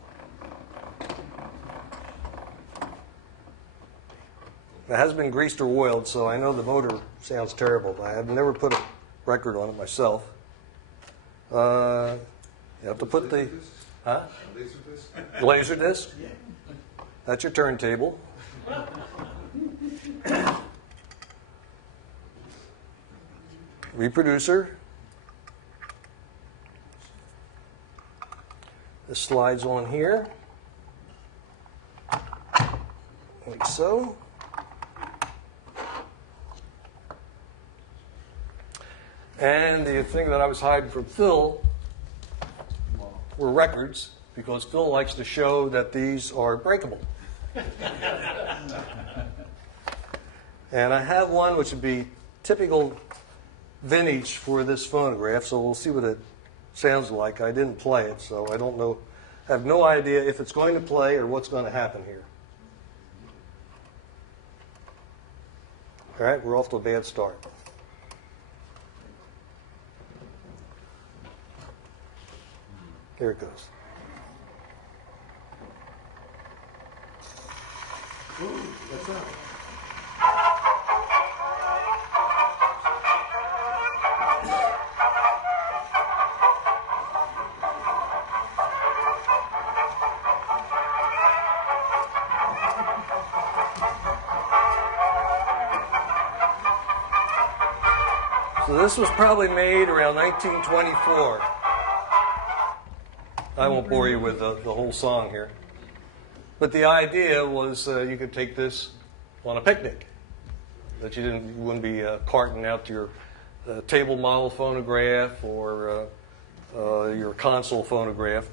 It has been greased or oiled, so I know the motor sounds terrible. I have never put a record on it myself. You have to put the... Huh? Laser disc? Laser disc? That's your turntable. Reproducer. This slides on here, like so. And the thing that I was hiding from Phil were records, because Phil likes to show that these are breakable. And I have one which would be typical vintage for this phonograph, so we'll see what it sounds like. I didn't play it, so I don't know. I have no idea if it's going to play or what's going to happen here. All right, we're off to a bad start. Here it goes. Ooh, what's that? So this was probably made around 1924. I won't bore you with the whole song here. But the idea was you could take this on a picnic, that you wouldn't be carting out your table model phonograph or your console phonograph.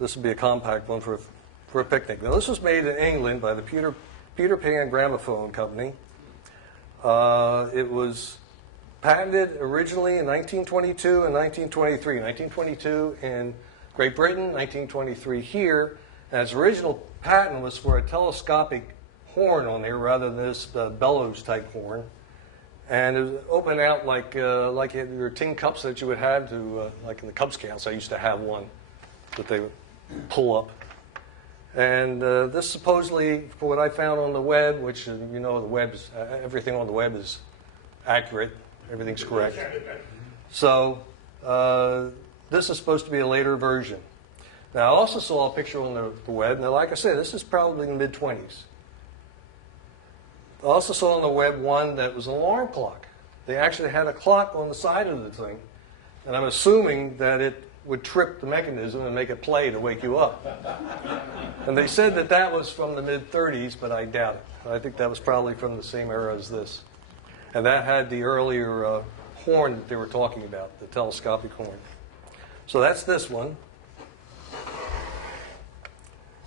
This would be a compact one for a picnic. Now, this was made in England by the Peter Pan Gramophone Company. It was patented originally in 1922 and 1923. 1922 in Great Britain, 1923 here. And its original patent was for a telescopic horn on there rather than this bellows type horn. And it was open out like your tin cups that you would have to, like in the Cub Scouts. I used to have one that they would pull up. And this supposedly, for what I found on the web, which you know the web's, everything on the web is accurate, everything's correct. So this is supposed to be a later version. Now I also saw a picture on the web. Now like I said, this is probably in the mid-20s. I also saw on the web one that was an alarm clock. They actually had a clock on the side of the thing. And I'm assuming that it would trip the mechanism and make it play to wake you up. And they said that that was from the mid-30s, but I doubt it. I think that was probably from the same era as this. And that had the earlier horn that they were talking about, the telescopic horn. So that's this one.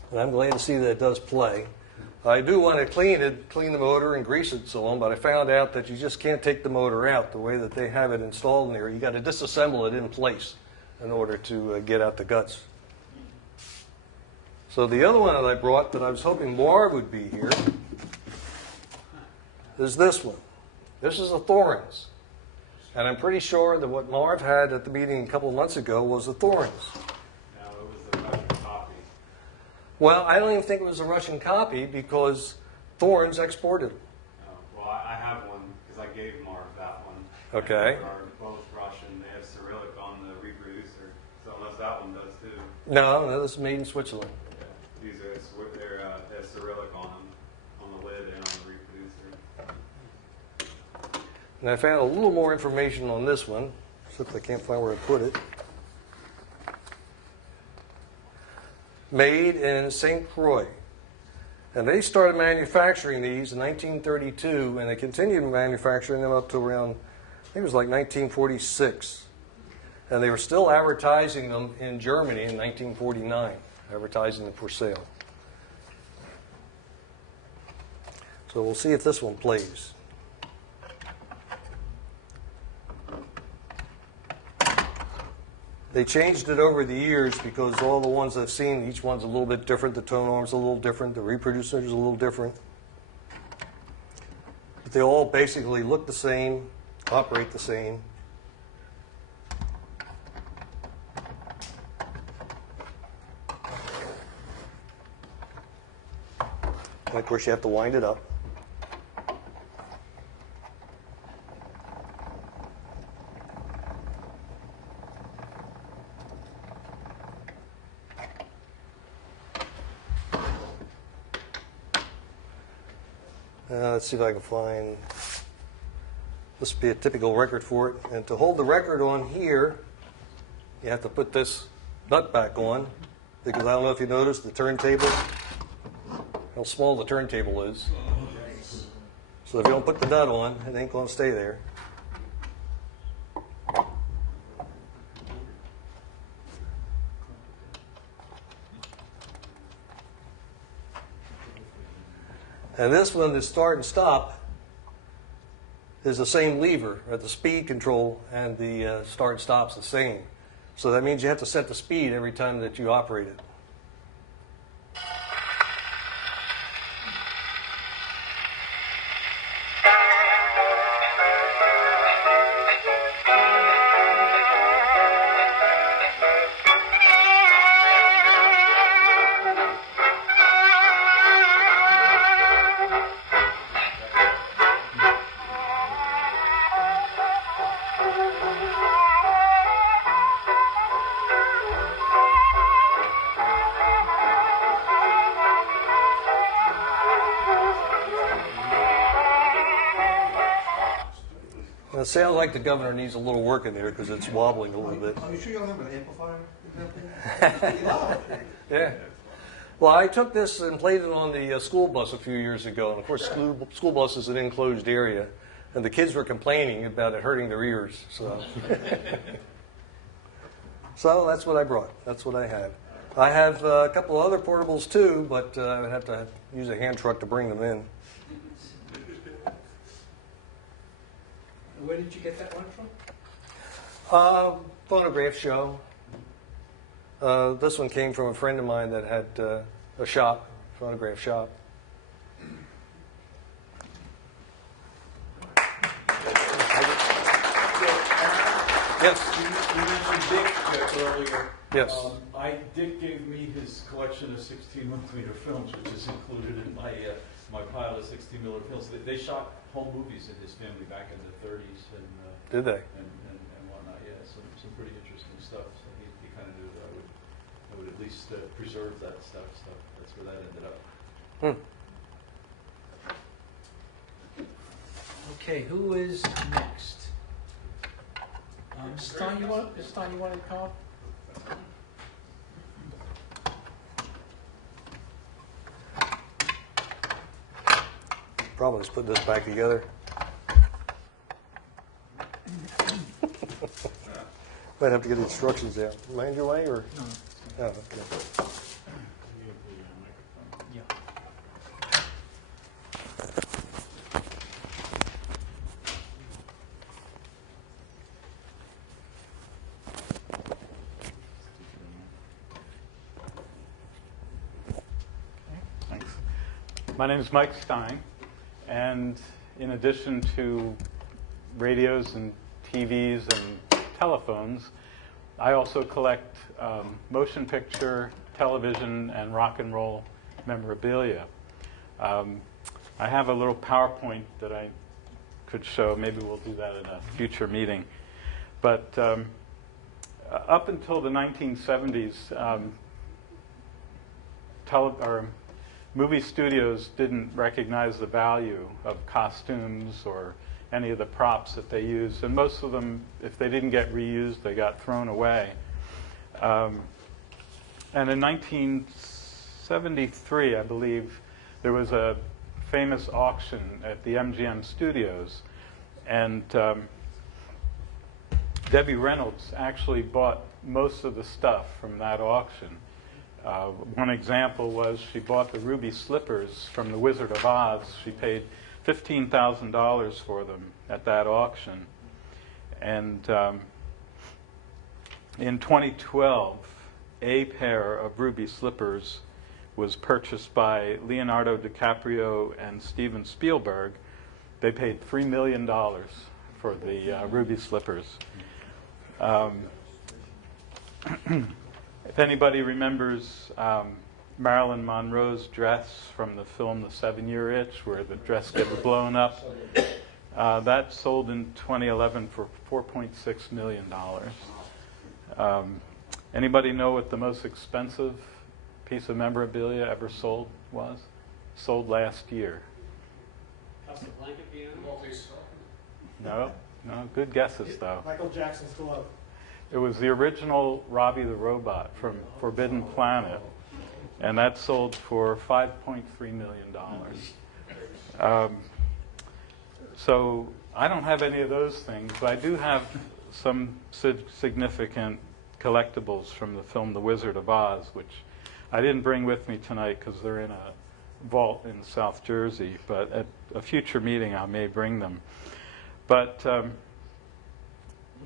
And I'm glad to see that it does play. I do want to clean the motor and grease it so on, but I found out that you just can't take the motor out the way that they have it installed in there. You got to disassemble it in place in order to get out the guts. So the other one that I brought that I was hoping Marv would be here is this one. This is a Thorens. And I'm pretty sure that what Marv had at the meeting a couple of months ago was a Thorens. No, it was the Russian copy. Well, I don't even think it was a Russian copy because Thorens exported them. Oh, well, I have one because I gave Marv that one. Okay. They are both Russian. They have Cyrillic on the reproducer. So unless that one does too. No, this is made in Switzerland. Yeah. These are they have Cyrillic on them, on the lid and on the reproducer. And I found a little more information on this one, except I can't find where I put it. Made in St. Croix. And they started manufacturing these in 1932, and they continued manufacturing them up to around, I think it was like 1946. And they were still advertising them in Germany in 1949, advertising them for sale. So we'll see if this one plays. They changed it over the years because all the ones I've seen, each one's a little bit different. The tone arm's a little different. The reproducer is a little different. But they all basically look the same, operate the same. And of course, you have to wind it up. Let's see if I can find, this would be a typical record for it. And to hold the record on here, you have to put this nut back on, because I don't know if you noticed the turntable, how small the turntable is. So if you don't put the nut on, it ain't going to stay there. And this one, the start and stop, is the same lever, or the speed control, and the start and stop's the same. So that means you have to set the speed every time that you operate it. sounds like the governor needs a little work in there because it's wobbling a little bit. Are you sure you don't have an amplifier? Yeah. Well, I took this and played it on the school bus a few years ago. And of course, school bus is an enclosed area. And the kids were complaining about it hurting their ears. So, so that's what I brought. That's what I have. I have a couple of other portables too, but I would have to use a hand truck to bring them in. Where did you get that one from? Phonograph show. This one came from a friend of mine that had a shop, phonograph shop. Yes. You mentioned Dick earlier. Yes. Dick gave me his collection of 16mm films, which is included in my pile of 16mm films. They shot home movies in his family back in the 30s and did they? And whatnot. Yeah, some pretty interesting stuff. So he kind of knew that I would at least preserve that stuff. So that's where that ended up. Okay, who is next? Stein, you want to come up? Probably just put this back together. Might have to get the instructions out. Mind your way, or? No. Oh, okay. Yeah. Thanks. My name is Mike Stein, and in addition to radios and TVs and telephones, I also collect motion picture, television, and rock and roll memorabilia. I have a little PowerPoint that I could show. Maybe we'll do that in a future meeting. But up until the 1970s, movie studios didn't recognize the value of costumes or any of the props that they used. And most of them, if they didn't get reused, they got thrown away. And in 1973, I believe, there was a famous auction at the MGM studios. And Debbie Reynolds actually bought most of the stuff from that auction. One example was she bought the ruby slippers from the Wizard of Oz. She paid $15,000 for them at that auction. And in 2012, a pair of ruby slippers was purchased by Leonardo DiCaprio and Steven Spielberg. They paid $3 million for the ruby slippers. If anybody remembers Marilyn Monroe's dress from the film The 7-Year Itch, where the dress gets blown up, that sold in 2011 for $4.6 million. Anybody know what the most expensive piece of memorabilia ever sold was? Sold last year. Casablanca piano? No, good guesses though. Michael Jackson's glove. It was the original Robbie the Robot from Forbidden Planet, and that sold for $5.3 million. So I don't have any of those things, but I do have some significant collectibles from the film The Wizard of Oz, which I didn't bring with me tonight because they're in a vault in South Jersey, but at a future meeting I may bring them. But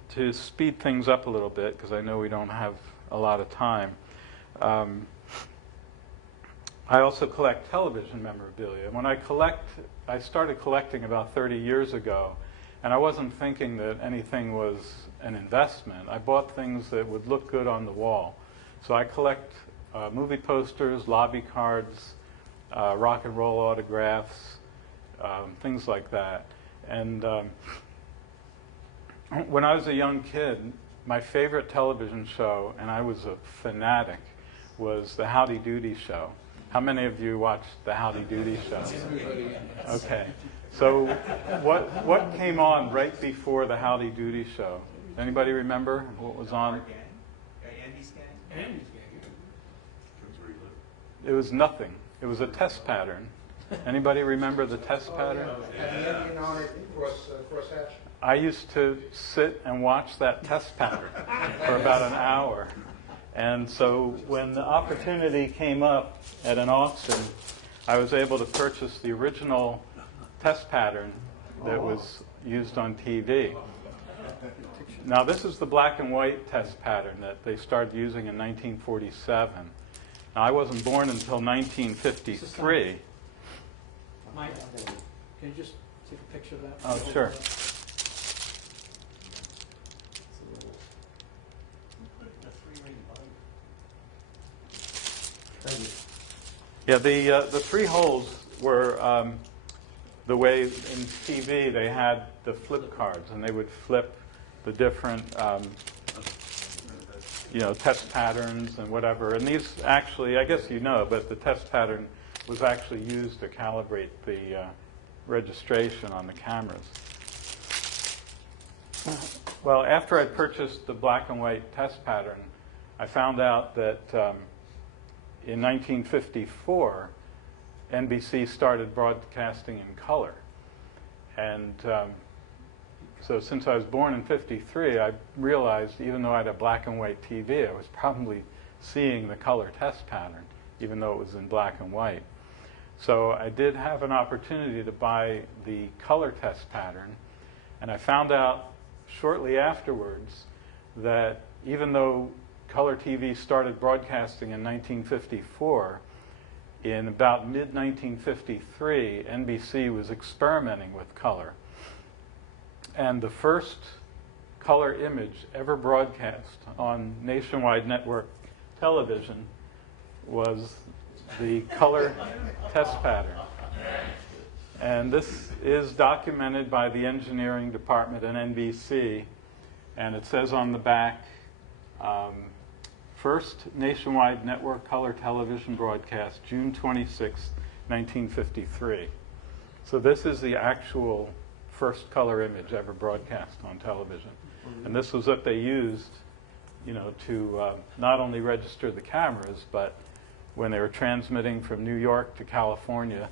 to speed things up a little bit, because I know we don't have a lot of time, I also collect television memorabilia. When I started collecting about 30 years ago, and I wasn't thinking that anything was an investment. I bought things that would look good on the wall. So I collect movie posters, lobby cards, rock and roll autographs, things like that. And when I was a young kid, my favorite television show, and I was a fanatic, was the Howdy Doody Show. How many of you watched the Howdy Doody Show? Okay. So what came on right before the Howdy Doody show? Anybody remember what was on? It was nothing. It was a test pattern. Anybody remember the test pattern? I used to sit and watch that test pattern for about an hour. And so when the opportunity came up at an auction, I was able to purchase the original test pattern that was used on TV. Now this is the black and white test pattern that they started using in 1947. Now I wasn't born until 1953. Mike, can you just take a picture of that? Oh, sure. Yeah, the three holes were the way in TV they had the flip cards, and they would flip the different test patterns and whatever. And these actually, I guess you know, but the test pattern was actually used to calibrate the registration on the cameras. Well, after I purchased the black and white test pattern, I found out that in 1954, NBC started broadcasting in color. And so since I was born in 53, I realized even though I had a black and white TV, I was probably seeing the color test pattern, even though it was in black and white. So I did have an opportunity to buy the color test pattern, and I found out shortly afterwards that even though color TV started broadcasting in 1954, in about mid-1953, NBC was experimenting with color. And the first color image ever broadcast on nationwide network television was the color test pattern. And this is documented by the engineering department at NBC, and it says on the back, first nationwide network color television broadcast, June 26, 1953. So this is the actual first color image ever broadcast on television. And this was what they used, to not only register the cameras, but when they were transmitting from New York to California,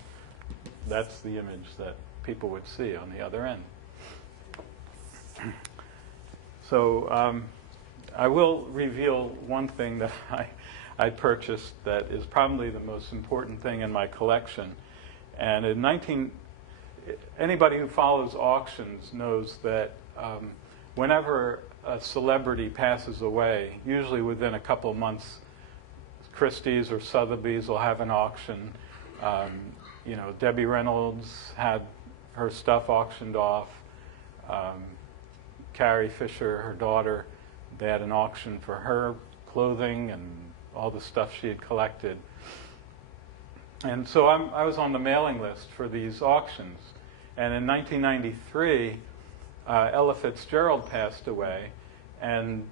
that's the image that people would see on the other end. So I will reveal one thing that I purchased that is probably the most important thing in my collection. And anybody who follows auctions knows that whenever a celebrity passes away, usually within a couple of months, Christie's or Sotheby's will have an auction. Debbie Reynolds had her stuff auctioned off. Carrie Fisher, her daughter, they had an auction for her clothing and all the stuff she had collected. And so I was on the mailing list for these auctions. And in 1993, Ella Fitzgerald passed away. And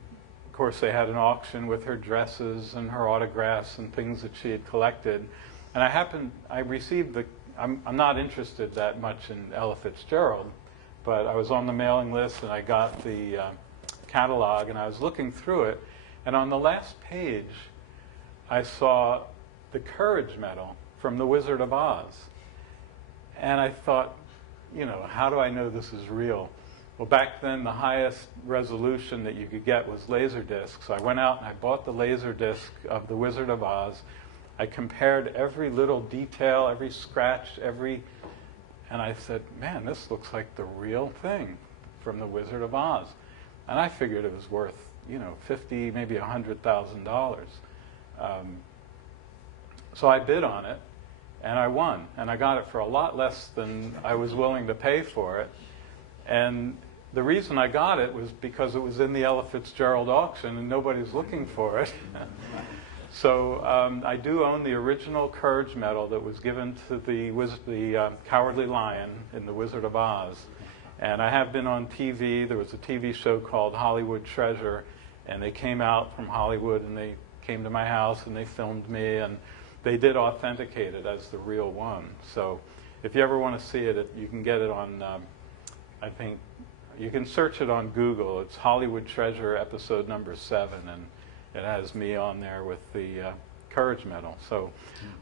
of course, they had an auction with her dresses and her autographs and things that she had collected. And I received I'm not interested that much in Ella Fitzgerald, but I was on the mailing list and I got the catalog and I was looking through it. And on the last page, I saw the Courage Medal from The Wizard of Oz. And I thought, how do I know this is real? Well, back then, the highest resolution that you could get was Laserdisc. So I went out and I bought the Laserdisc of The Wizard of Oz. I compared every little detail, every scratch, and I said, man, this looks like the real thing from The Wizard of Oz. And I figured it was worth, $50,000, maybe $100,000. So I bid on it, and I won. And I got it for a lot less than I was willing to pay for it. And the reason I got it was because it was in the Ella Fitzgerald auction, and nobody's looking for it. So I do own the original Courage Medal that was given to the Cowardly Lion in The Wizard of Oz. And I have been on TV. There was a TV show called Hollywood Treasure, and they came out from Hollywood, and they came to my house, and they filmed me, and they did authenticate it as the real one. So if you ever want to see it, you can get it on, I think, you can search it on Google. It's Hollywood Treasure episode number 7, and it has me on there with the Courage Medal. So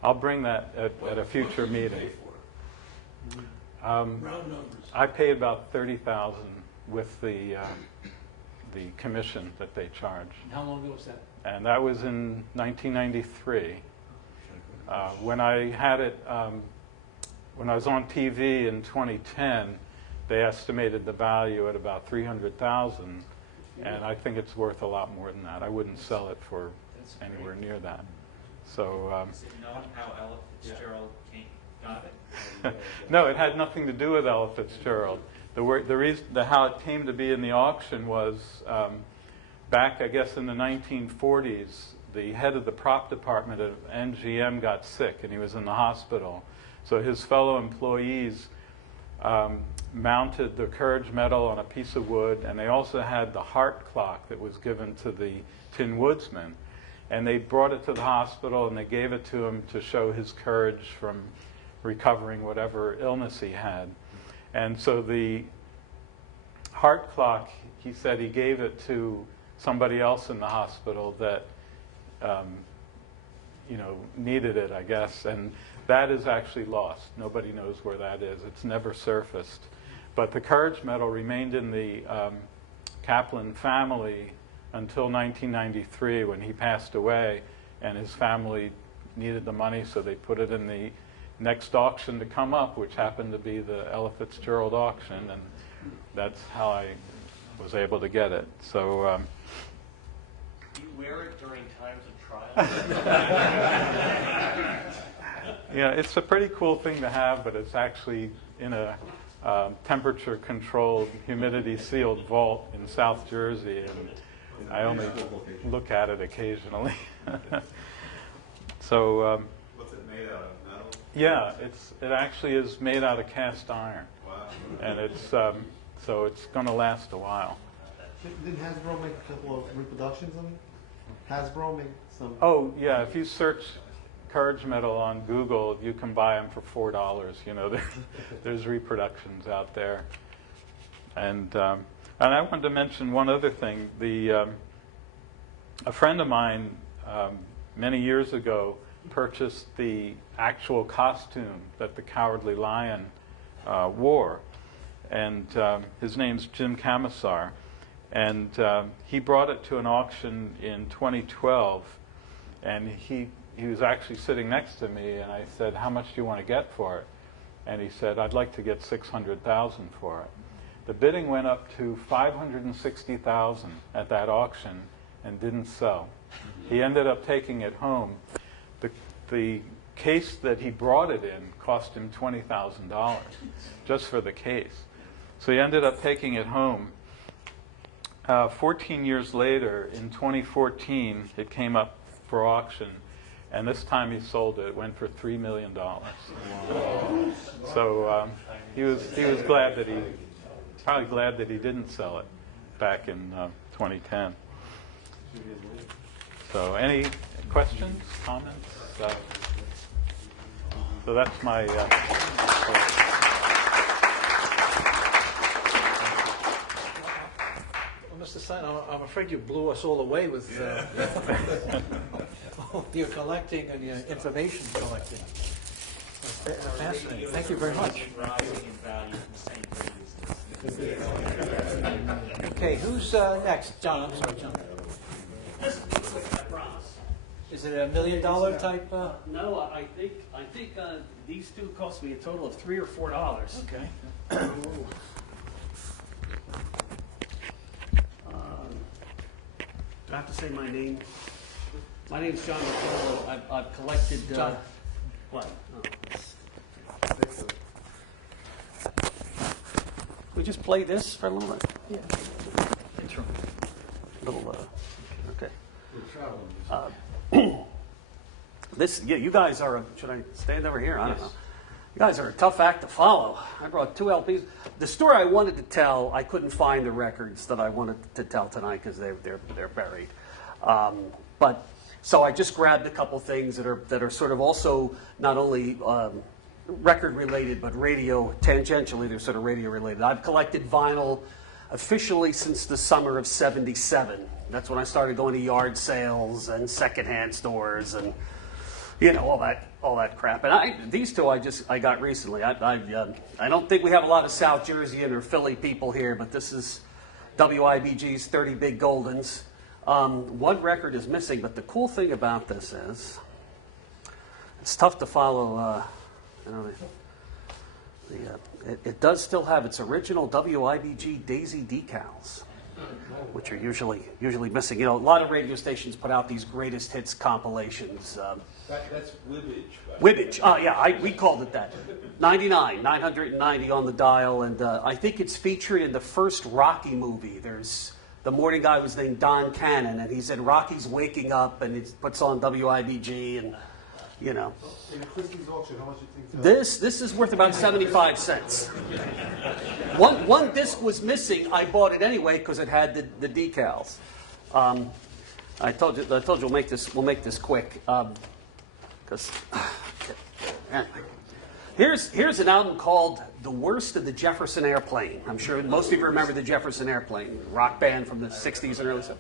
I'll bring that at a future meeting. Round numbers. I paid about $30,000 with the commission that they charge. How long ago was that? And that was in 1993. When I had it, when I was on TV in 2010, they estimated the value at about $300,000, and I think it's worth a lot more than that. I wouldn't sell it for anywhere near that. So. Is it known how Ella Fitzgerald got it? No, it had nothing to do with Ella Fitzgerald. The reason, how it came to be in the auction was back, I guess, in the 1940s. The head of the prop department of NGM got sick, and he was in the hospital. So his fellow employees mounted the Courage Medal on a piece of wood, and they also had the heart clock that was given to the Tin Woodsman. And they brought it to the hospital, and they gave it to him to show his courage from recovering whatever illness he had. And so the heart clock, he said he gave it to somebody else in the hospital that needed it, I guess. And that is actually lost. Nobody knows where that is. It's never surfaced. But the Courage Medal remained in the Kaplan family until 1993, when he passed away, and his family needed the money, so they put it in the next auction to come up, which happened to be the Ella Fitzgerald auction, and that's how I was able to get it. So. Do you wear it during times of trial? Yeah, it's a pretty cool thing to have, but it's actually in a temperature-controlled, humidity-sealed vault in South Jersey, and I only look at it occasionally. So. What's it made out of? Metal? Yeah, it actually is made out of cast iron. Wow. And it's so it's going to last a while. Didn't Hasbro make a couple of reproductions of it? Hasbro made some. Oh yeah, if you search Courage Medal on Google, you can buy them for $4. There's reproductions out there. And I wanted to mention one other thing. A friend of mine many years ago purchased the actual costume that the Cowardly Lion wore, and his name's Jim Camisar, and he brought it to an auction in 2012, and he was actually sitting next to me, and I said, "How much do you want to get for it?" And he said, "I'd like to get $600,000 for it." The bidding went up to $560,000 at that auction and didn't sell. He ended up taking it home. The case that he brought it in cost him $20,000 just for the case. So he ended up taking it home. 14 years later, in 2014, it came up for auction, and this time he sold it. It went for $3 million. So he was glad that probably glad that he didn't sell it back in 2010. So any questions, comments? So that's my. Mr. Stein, I'm afraid you blew us all away with your collecting and your information collecting. Fascinating. Thank you very much. Okay, who's next? John, I'm sorry, John. I promise. Is it $1 million type? No, I think these two cost me a total of $3 or $4. Okay. Do I have to say my name? My name's John McCullough. I've collected. John. What? We just play this for a little bit. Yeah. Little. Okay. This. Yeah, you guys are. Should I stand over here? I don't know. You guys are a tough act to follow. I brought 2 LPs. The story I wanted to tell, I couldn't find the records that I wanted to tell tonight because they're buried. But so I just grabbed a couple things that are sort of also not only record related, but radio, tangentially, they're sort of radio related. I've collected vinyl officially since the summer of '77. That's when I started going to yard sales and secondhand stores and, you know, all that crap. And these two I got recently. I don't think we have a lot of South Jerseyan or Philly people here, but this is WIBG's 30 Big Goldens. One record is missing, but the cool thing about this is it's tough to follow. You know, it does still have its original WIBG Daisy decals, which are usually missing. You know, a lot of radio stations put out these greatest hits compilations. That's Wibbage. Wibbage. Oh, yeah, we called it that. 99, 990 on the dial, and I think it's featured in the first Rocky movie. There's the morning guy was named Don Cannon, and he said Rocky's waking up, and he puts on WIBG, and you know. In a Christie's auction, how much do you think? This is worth about 75 cents. One disc was missing. I bought it anyway because it had the decals. I told you we'll make this quick. Because anyway. Here's an album called The Worst of the Jefferson Airplane. I'm sure most of you remember the Jefferson Airplane, rock band from the 60s and early 70s.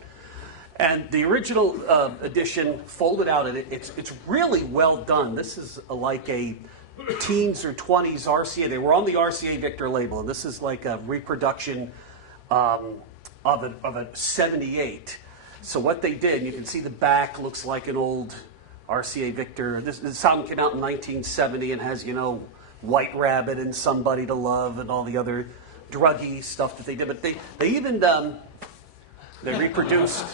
And the original edition folded out, and it's really well done. This is like a teens or 20s RCA. They were on the RCA Victor label, and this is like a reproduction of a 78. So what they did, you can see the back looks like an old RCA Victor. This album came out in 1970 and has, you know, White Rabbit and Somebody to Love and all the other druggy stuff that they did. But they even they reproduced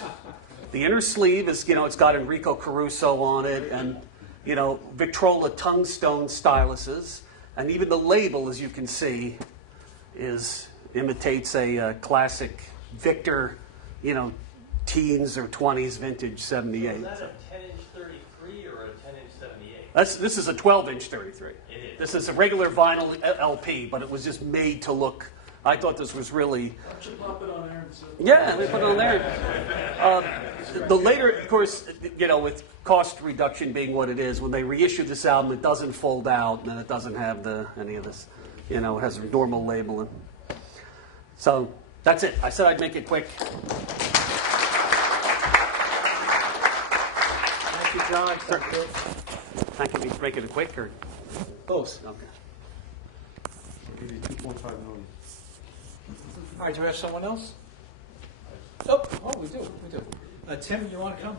the inner sleeve is, you know, it's got Enrico Caruso on it, and you know, Victrola tungstone styluses, and even the label, as you can see, imitates a classic Victor, you know, teens or 20s vintage 78. Is that a 10-inch 33 or a 10-inch 78? This is a 12-inch 33. It is. This is a regular vinyl LP, but it was just made to look. I thought this was really. Why don't you pop it on there and Yeah, they put it on there. The later, of course, you know, with cost reduction being what it is, when they reissue this album, it doesn't fold out and it doesn't have any of this. You know, it has a normal labeling. So that's it. I said I'd make it quick. Thank you, John. Thank you. Make it quick or both. Okay. I'll give you 2.5 million. All right, do we have someone else? Oh, we do. Tim, you want to come?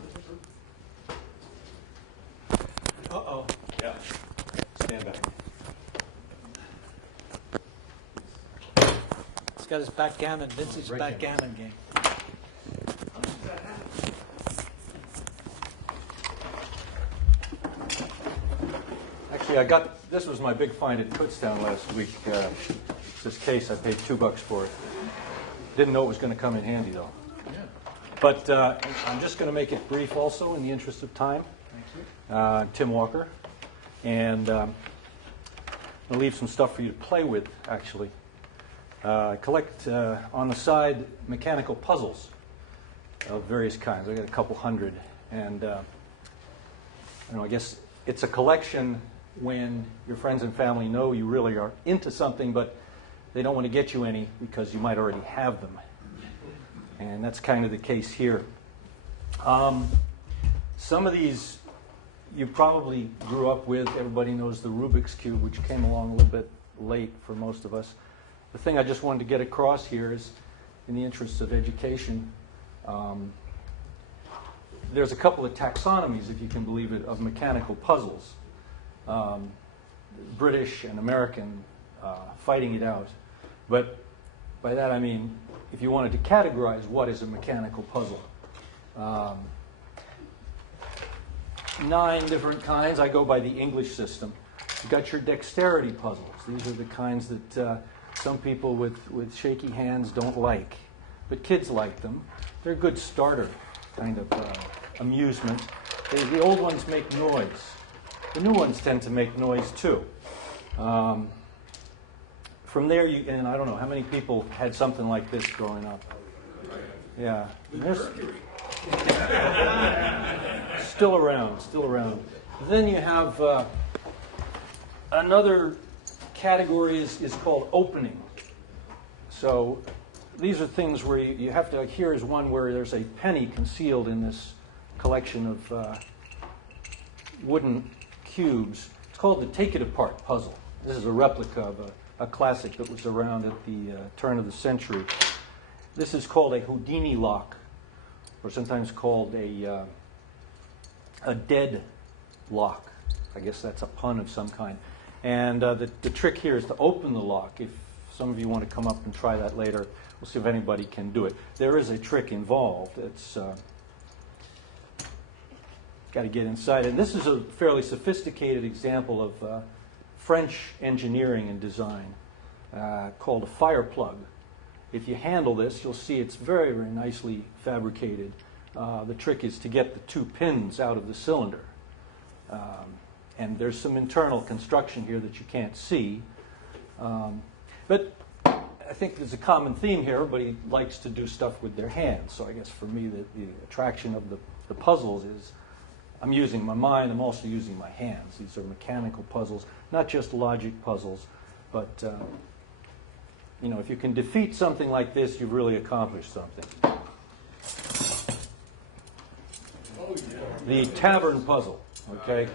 Uh-oh. Yeah. Stand back. He's got his backgammon, vintage backgammon game. Actually, this was my big find at Kutztown last week. This case, I paid $2 for it. Didn't know it was going to come in handy, though. Yeah. But I'm just going to make it brief also in the interest of time. Thank you. Tim Walker. And I'll leave some stuff for you to play with, actually. I collect, on the side, mechanical puzzles of various kinds. I got a couple hundred. And I guess it's a collection when your friends and family know you really are into something, but they don't want to get you any because you might already have them. And that's kind of the case here. Some of these you probably grew up with. Everybody knows the Rubik's Cube, which came along a little bit late for most of us. The thing I just wanted to get across here is, in the interests of education, there's a couple of taxonomies, if you can believe it, of mechanical puzzles. British and American fighting it out. But by that I mean, if you wanted to categorize what is a mechanical puzzle, 9 different kinds. I go by the English system. You've got your dexterity puzzles. These are the kinds that some people with shaky hands don't like. But kids like them. They're a good starter kind of amusement. The old ones make noise. The new ones tend to make noise too. From there, and I don't know, how many people had something like this growing up? Yeah. Still around. Then you have Another category is called opening. So these are things where you have to, like here is one where there's a penny concealed in this collection of wooden cubes. It's called the Take It Apart puzzle. This is a replica of a classic that was around at the turn of the century. This is called a Houdini lock, or sometimes called a dead lock. I guess that's a pun of some kind. And the trick here is to open the lock. If some of you want to come up and try that later, we'll see if anybody can do it. There is a trick involved. It's got to get inside. And this is a fairly sophisticated example of French engineering and design called a fire plug. If you handle this, you'll see it's very, very nicely fabricated. The trick is to get the two pins out of the cylinder. And there's some internal construction here that you can't see. But I think there's a common theme here. Everybody likes to do stuff with their hands. So I guess for me, the attraction of the puzzles is I'm using my mind. I'm also using my hands. These are mechanical puzzles, not just logic puzzles. But, you know, if you can defeat something like this, you've really accomplished something. The tavern puzzle, okay?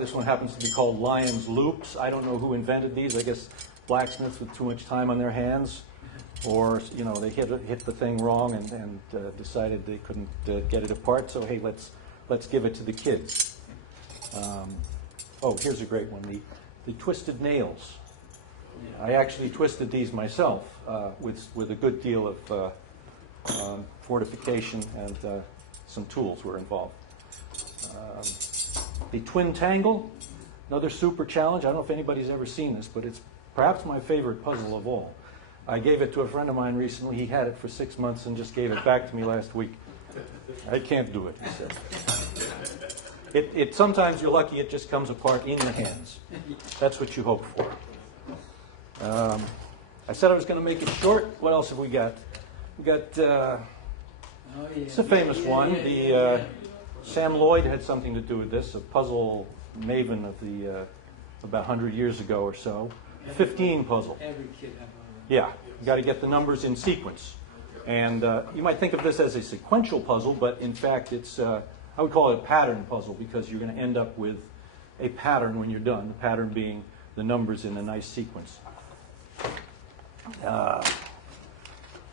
This one happens to be called Lion's Loops. I don't know who invented these. I guess blacksmiths with too much time on their hands, or you know they hit the thing wrong and decided they couldn't get it apart. So hey, let's give it to the kids. Oh, here's a great one: the twisted nails. I actually twisted these myself with a good deal of fortification, and some tools were involved. The twin tangle, another super challenge. I don't know if anybody's ever seen this, but it's perhaps my favorite puzzle of all. I gave it to a friend of mine recently. He had it for 6 months and just gave it back to me last week. I can't do it, he said. Sometimes you're lucky it just comes apart in the hands. That's what you hope for. I said I was going to make it short. What else have we got? We got, it's a famous one. Sam Lloyd had something to do with this, a puzzle maven of the about 100 years ago or so. 15 puzzle. Every kid had one. Yeah, you got to get the numbers in sequence. And you might think of this as a sequential puzzle, but in fact it's, I would call it a pattern puzzle because you're going to end up with a pattern when you're done, the pattern being the numbers in a nice sequence.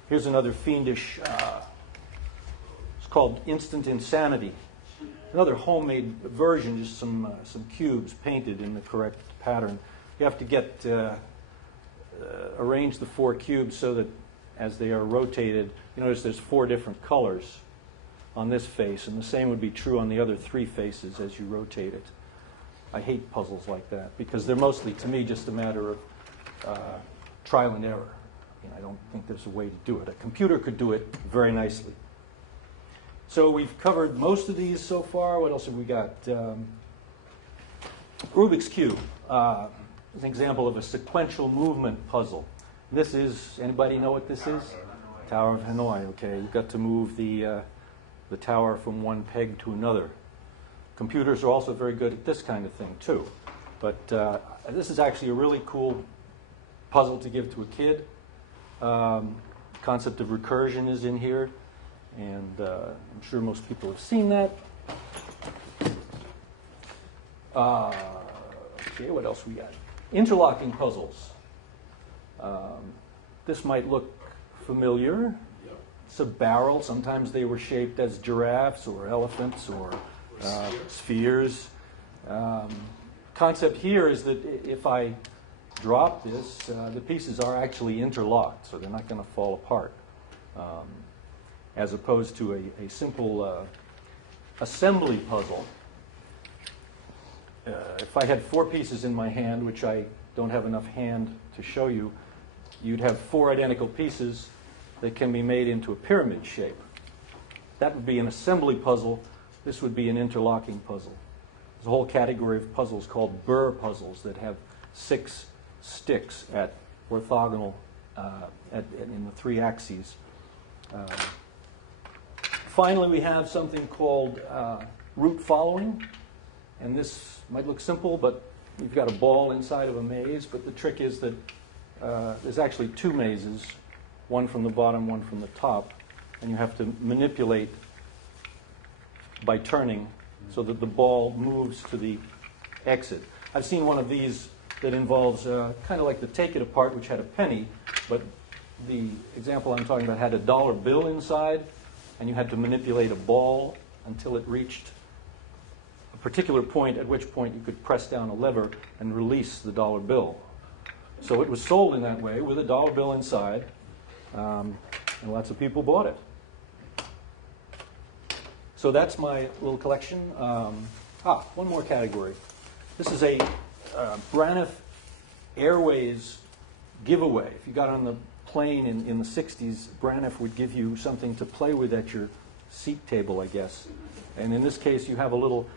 Here's another fiendish, it's called Instant Insanity. Another homemade version, just some cubes painted in the correct pattern. You have to get arrange the 4 cubes so that as they are rotated, you notice there's 4 different colors on this face, and the same would be true on the other 3 faces as you rotate it. I hate puzzles like that because they're mostly, to me, just a matter of trial and error. I don't think there's a way to do it. A computer could do it very nicely. So we've covered most of these so far. What else have we got? Rubik's Cube. An example of a sequential movement puzzle. This is, anybody know what this is? Tower of Hanoi. Okay, you've got to move the tower from one peg to another. Computers are also very good at this kind of thing too. But this is actually a really cool puzzle to give to a kid. Concept of recursion is in here. And I'm sure most people have seen that. Okay, what else we got? Interlocking puzzles. This might look familiar. It's a barrel. Sometimes they were shaped as giraffes or elephants or spheres. Concept here is that if I drop this, the pieces are actually interlocked, so they're not going to fall apart. As opposed to a simple assembly puzzle. If I had 4 pieces in my hand, which I don't have enough hand to show you, you'd have 4 identical pieces that can be made into a pyramid shape. That would be an assembly puzzle. This would be an interlocking puzzle. There's a whole category of puzzles called burr puzzles that have 6 sticks at orthogonal in the 3 axes. Finally, we have something called route following. And this might look simple, but you've got a ball inside of a maze, but the trick is that there's actually two mazes, one from the bottom, one from the top, and you have to manipulate by turning so that the ball moves to the exit. I've seen one of these that involves kind of like the Take It Apart, which had a penny, but the example I'm talking about had a dollar bill inside, and you had to manipulate a ball until it reached a particular point, at which point you could press down a lever and release the dollar bill. So it was sold in that way with a dollar bill inside, and lots of people bought it. So that's my little collection. One more category. This is a Braniff Airways giveaway. If you got on the plane in the 60s, Braniff would give you something to play with at your seat table, I guess. And in this case, you have a little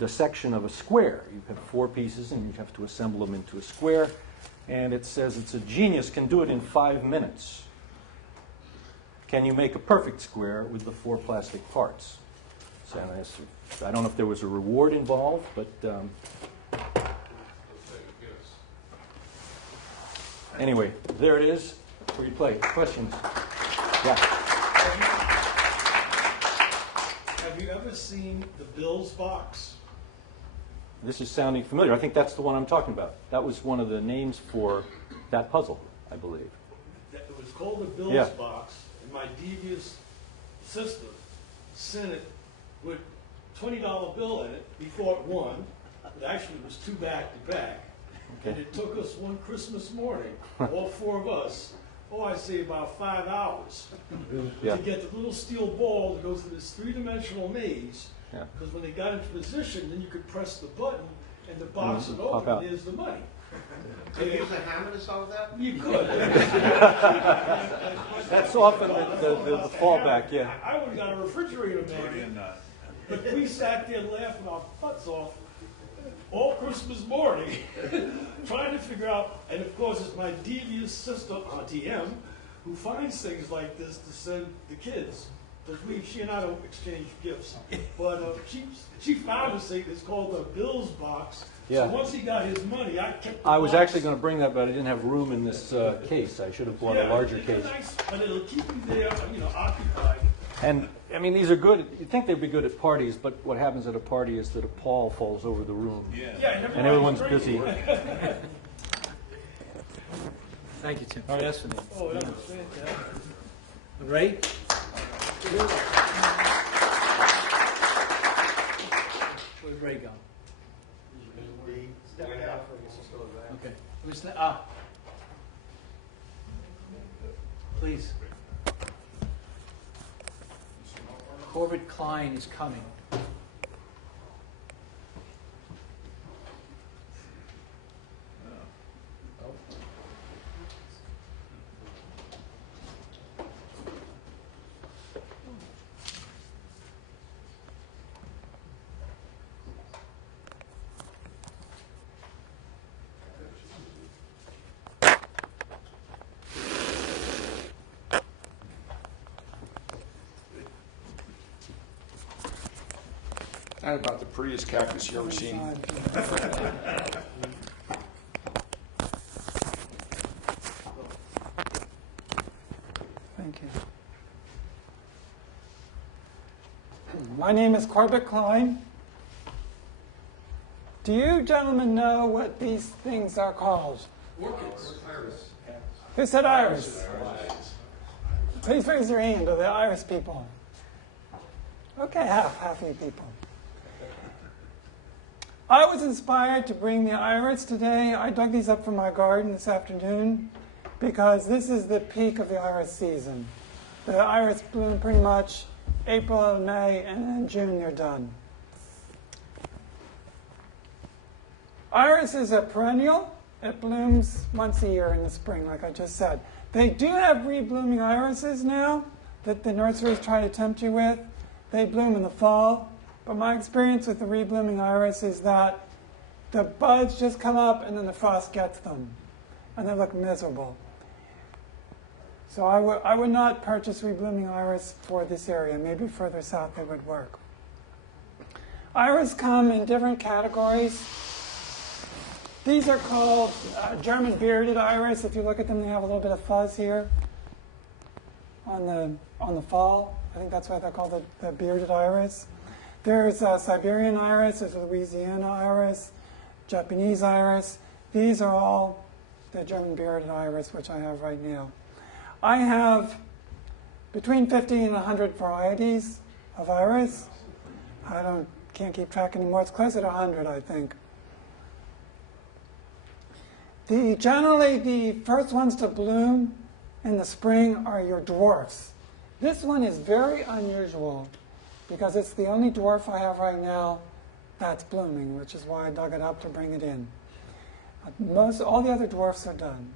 dissection of a square. You have 4 pieces, and you have to assemble them into a square. And it says it's a genius can do it in 5 minutes. Can you make a perfect square with the 4 plastic parts? So I don't know if there was a reward involved, but anyway, there it is. Where you play. Questions? Yeah. Have you ever seen the Bills box? This is sounding familiar. I think that's the one I'm talking about. That was one of the names for that puzzle, I believe. It was called the Bills box, and my devious sister sent it with $20 bill in it before it won. It actually was 2 back-to-back. Okay. And it took us one Christmas morning, all 4 of us, I'd say about 5 hours, to get the little steel ball to go through this 3-dimensional maze. Because when they got into position, then you could press the button and the box would open, and there's the money. Could you use a hammer to solve that? You could. That's often the fallback, yeah. I would have got a refrigerator maybe. But we sat there laughing our butts off all Christmas morning, trying to figure out, and of course it's my devious sister, Auntie M, who finds things like this to send the kids. Because she and I don't exchange gifts. But she found this thing that's called the Bills box. Yeah. So once he got his money, I kept the I was box. actually going to bring that, but I didn't have room in this case. I should have bought a larger case. Nice, but it'll keep you there, occupied. And, I mean, these are good. You'd think they'd be good at parties, but what happens at a party is that a pall falls over the room. And everyone's busy. Thank you, Tim. Oh, yes, for me. Oh, that was fantastic. Ray? Where's Ray gone? Okay. Who's that? Please. Corbett Klein is coming. Not about the prettiest cactus you ever seen. Thank you. My name is Corbett Klein. Do you gentlemen know what these things are called? Orchids. Who said iris? Please raise your hand to the iris people. Okay, half you people. I was inspired to bring the iris today. I dug these up from my garden this afternoon because this is the peak of the iris season. The iris bloom pretty much April and May, and in June they're done. Iris is a perennial. It blooms once a year in the spring, like I just said. They do have reblooming irises now that the nurseries try to tempt you with. They bloom in the fall. But my experience with the reblooming iris is that the buds just come up and then the frost gets them. And they look miserable. So I would not purchase reblooming iris for this area. Maybe further south they would work. Iris come in different categories. These are called German bearded iris. If you look at them, they have a little bit of fuzz here on the fall. I think that's why they're called the bearded iris. There's Siberian iris, there's Louisiana iris, Japanese iris. These are all the German bearded iris, which I have right now. I have between 50 and 100 varieties of iris. I can't keep track anymore. It's closer to 100, I think. Generally, the first ones to bloom in the spring are your dwarfs. This one is very unusual because it's the only dwarf I have right now that's blooming, which is why I dug it up to bring it in. All the other dwarfs are done.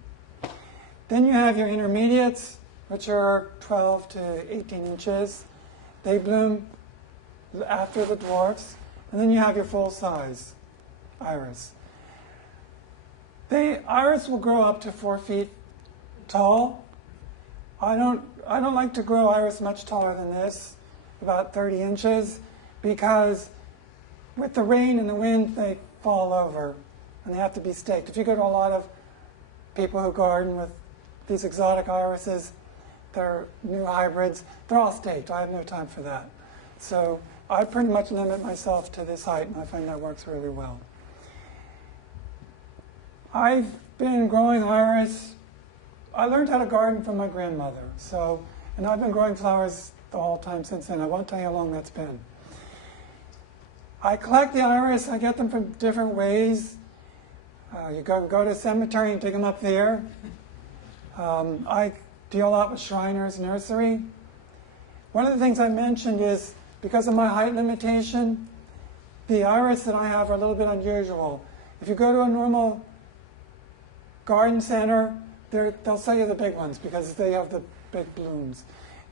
Then you have your intermediates, which are 12 to 18 inches. They bloom after the dwarfs. And then you have your full-size iris. Iris will grow up to 4 feet tall. I don't like to grow iris much taller than this, about 30 inches, because with the rain and the wind, they fall over and they have to be staked. If you go to a lot of people who garden with these exotic irises, they're new hybrids, they're all staked. I have no time for that. So I pretty much limit myself to this height, and I find that works really well. I've been growing iris. I learned how to garden from my grandmother, and I've been growing flowers the whole time since then. I won't tell you how long that's been. I collect the iris. I get them from different ways. You go to a cemetery and dig them up there. I deal a lot with Shriner's Nursery. One of the things I mentioned is, because of my height limitation, the iris that I have are a little bit unusual. If you go to a normal garden center, they'll sell you the big ones because they have the big blooms.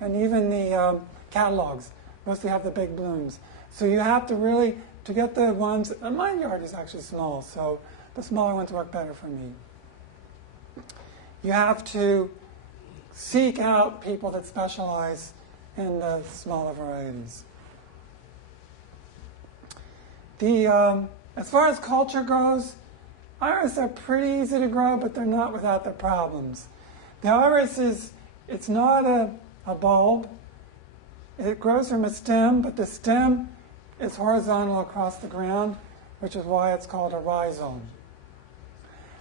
And even the catalogs mostly have the big blooms. So you have to really, to get the ones, and my yard is actually small, so the smaller ones work better for me. You have to seek out people that specialize in the smaller varieties. As far as culture goes, iris are pretty easy to grow, but they're not without their problems. The iris it's not a bulb. It grows from a stem, but the stem is horizontal across the ground, which is why it's called a rhizome.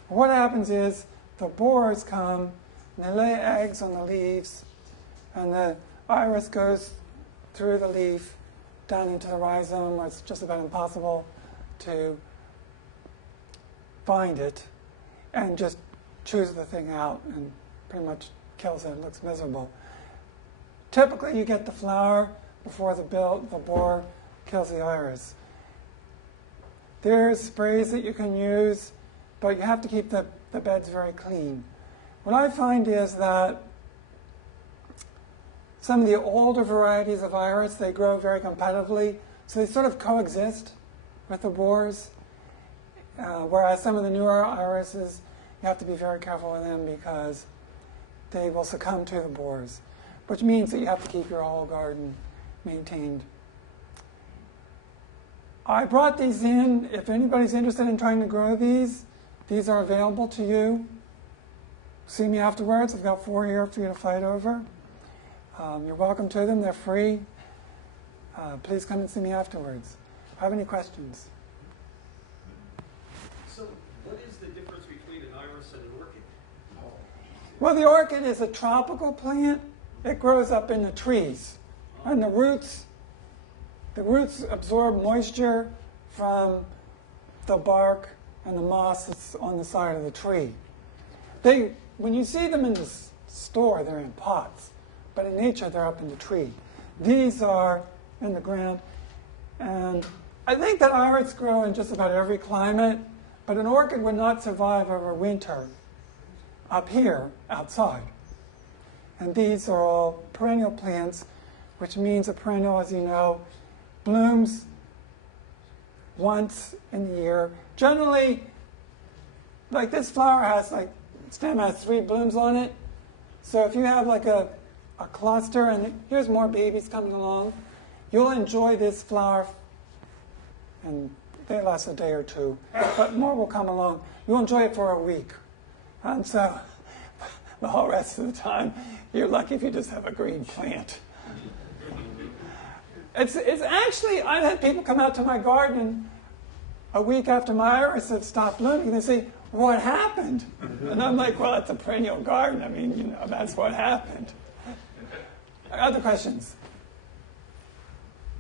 What happens is the borers come and they lay eggs on the leaves, and the iris goes through the leaf down into the rhizome, where it's just about impossible to find it, and just chews the thing out and pretty much kills it. It looks miserable. Typically, you get the flower before the borer kills the iris. There's sprays that you can use, but you have to keep the beds very clean. What I find is that some of the older varieties of iris, they grow very competitively, so they sort of coexist with the borers, whereas some of the newer irises, you have to be very careful with them because they will succumb to the borers, which means that you have to keep your whole garden maintained. I brought these in. If anybody's interested in trying to grow these are available to you. See me afterwards. I've got 4 here for you to fight over. You're welcome to them. They're free. Please come and see me afterwards. If you have any questions? So what is the difference between an iris and an orchid? Well, the orchid is a tropical plant. It grows up in the trees. And the roots absorb moisture from the bark and the moss that's on the side of the tree. When you see them in the store, they're in pots. But in nature, they're up in the tree. These are in the ground. And I think that iris grow in just about every climate, but an orchid would not survive over winter up here, outside. And these are all perennial plants, which means a perennial, as you know, blooms once in the year. Generally, like this flower stem has 3 blooms on it. So if you have like a cluster, and here's more babies coming along, you'll enjoy this flower and they last a day or two, but more will come along. You'll enjoy it for a week. And so the whole rest of the time, you're lucky if you just have a green plant. It's actually, I've had people come out to my garden a week after my iris had stopped blooming. They say, what happened? And I'm like, well, it's a perennial garden. I mean, you know, that's what happened. Other questions?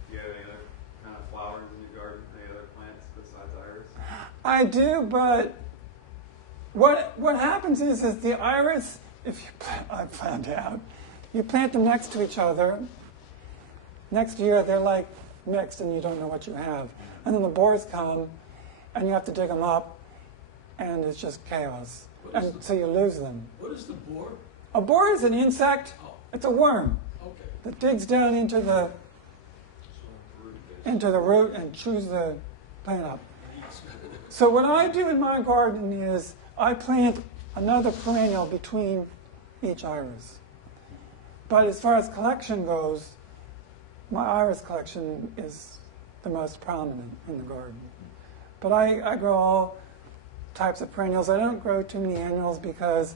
Do you have any other kind of flowers in your garden? Any other plants besides iris? I do, but what happens is the iris, I found out, you plant them next to each other. Next year, they're like mixed and you don't know what you have. And then the boars come and you have to dig them up and it's just chaos. And so you lose them. What is the boar? A boar is an insect. It's a worm Okay. that digs down into the root and chews the plant up. So what I do in my garden is I plant another perennial between each iris. But as far as collection goes, my iris collection is the most prominent in the garden. But I grow all types of perennials. I don't grow too many annuals because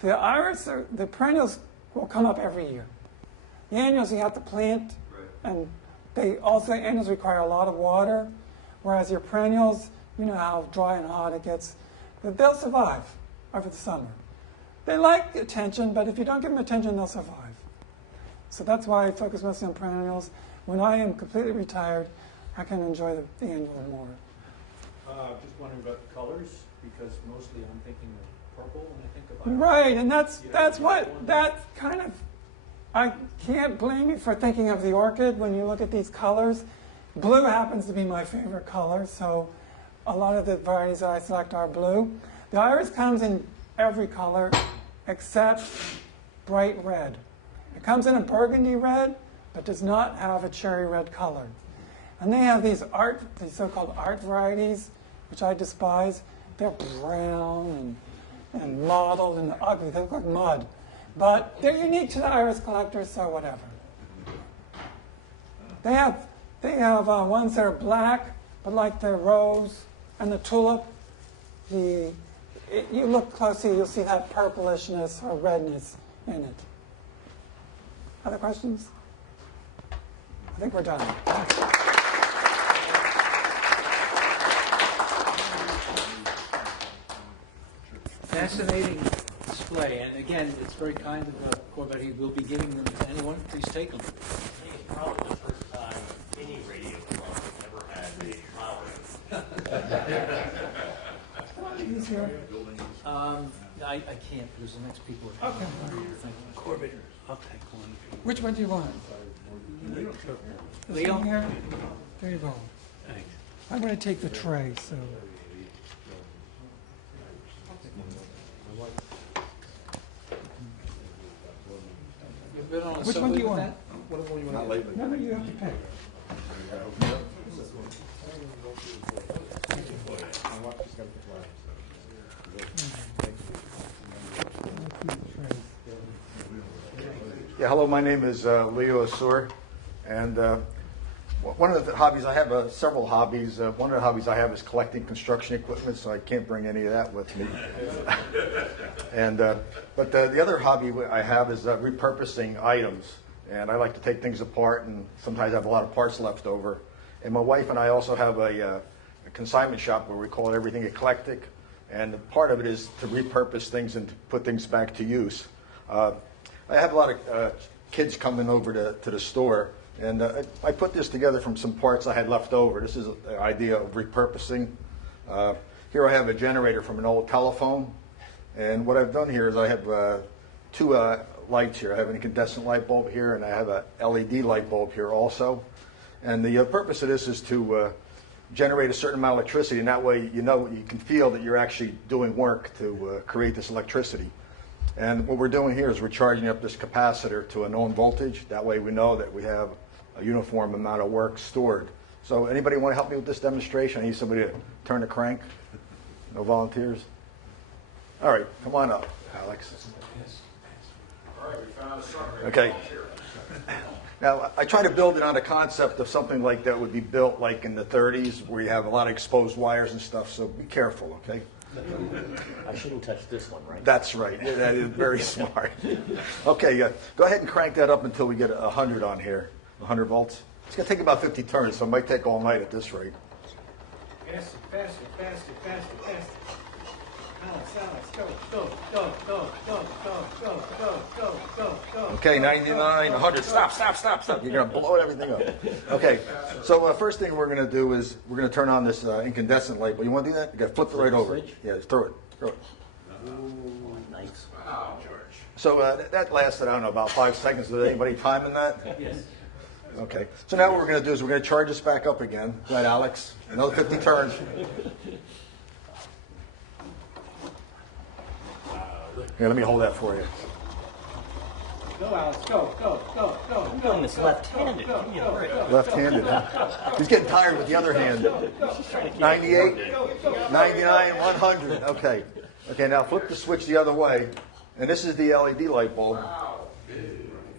the perennials will come up every year. The annuals you have to plant, and annuals require a lot of water, whereas your perennials, you know how dry and hot it gets, but they'll survive over the summer. They like attention, but if you don't give them attention, they'll survive. So that's why I focus mostly on perennials. When I am completely retired, I can enjoy the annual more. Just wondering about the colors, because mostly I'm thinking of purple when I think of iris. Right, and that's kind of, I can't blame you for thinking of the orchid when you look at these colors. Blue happens to be my favorite color, so a lot of the varieties that I select are blue. The iris comes in every color except bright red. It comes in a burgundy red, but does not have a cherry red color. And they have these so-called art varieties, which I despise. They're brown and mottled and ugly. They look like mud. But they're unique to the iris collectors, so whatever. They have ones that are black, but like the rose and the tulip, you look closely, you'll see that purplishness or redness in it. Other questions? I think we're done. Fascinating display, and again, it's very kind of Corbett. He will be giving them to anyone. Please take them. I think it's probably the first time any radio club has ever had a flower. I can't because the next people are. Okay. Corbett, I'll take one. Which one do you want? Leo? Here? There you go. Thanks. I'm going to take the tray, so. Which one do you want? Not labeled. No, you have to pick. Yeah, hello, my name is Leo Assur, and one of the hobbies I have, several hobbies. One of the hobbies I have is collecting construction equipment, so I can't bring any of that with me. And but the other hobby I have is repurposing items, and I like to take things apart, and sometimes I have a lot of parts left over. And my wife and I also have a consignment shop where we call it Everything Eclectic, and part of it is to repurpose things and to put things back to use. I have a lot of kids coming over to the store, and I put this together from some parts I had left over. This is the idea of repurposing. Here I have a generator from an old telephone, and what I've done here is I have two lights here. I have an incandescent light bulb here, and I have a LED light bulb here also. And the purpose of this is to generate a certain amount of electricity, and that way you can feel that you're actually doing work to create this electricity. And what we're doing here is we're charging up this capacitor to a known voltage. That way we know that we have a uniform amount of work stored. So anybody want to help me with this demonstration? I need somebody to turn the crank. No volunteers? All right, come on up, Alex. All right, we found a sucker. Okay. Now, I try to build it on a concept of something like that would be built like in the 30s, where you have a lot of exposed wires and stuff, so be careful, okay? I shouldn't touch this one, right? That's right. That is very smart. Okay, go ahead and crank that up until we get 100 on here, 100 volts. It's going to take about 50 turns, so it might take all night at this rate. Faster, faster, faster, faster, faster. Alex, go, go, go, go, go, go, go, go, go, go, go. Okay, 99, 100. Stop. You're going to blow everything up. Okay, so first thing we're going to do is we're going to turn on this incandescent light. Well, you want to do that? You got to flip it right over. Yeah, just throw it. Ooh, nice. Wow, George. So that lasted, I don't know, about 5 seconds. Did anybody timing that? Yes. Okay. So now what we're going to do is we're going to charge this back up again. Right, Alex? Another 50 turns. Here, let me hold that for you. Go, Alex, go, go, go, go. I'm doing this left-handed. Left-handed, huh? He's getting tired with the other hand. 98, 99, 100. Okay. Okay, now flip the switch the other way. And this is the LED light bulb.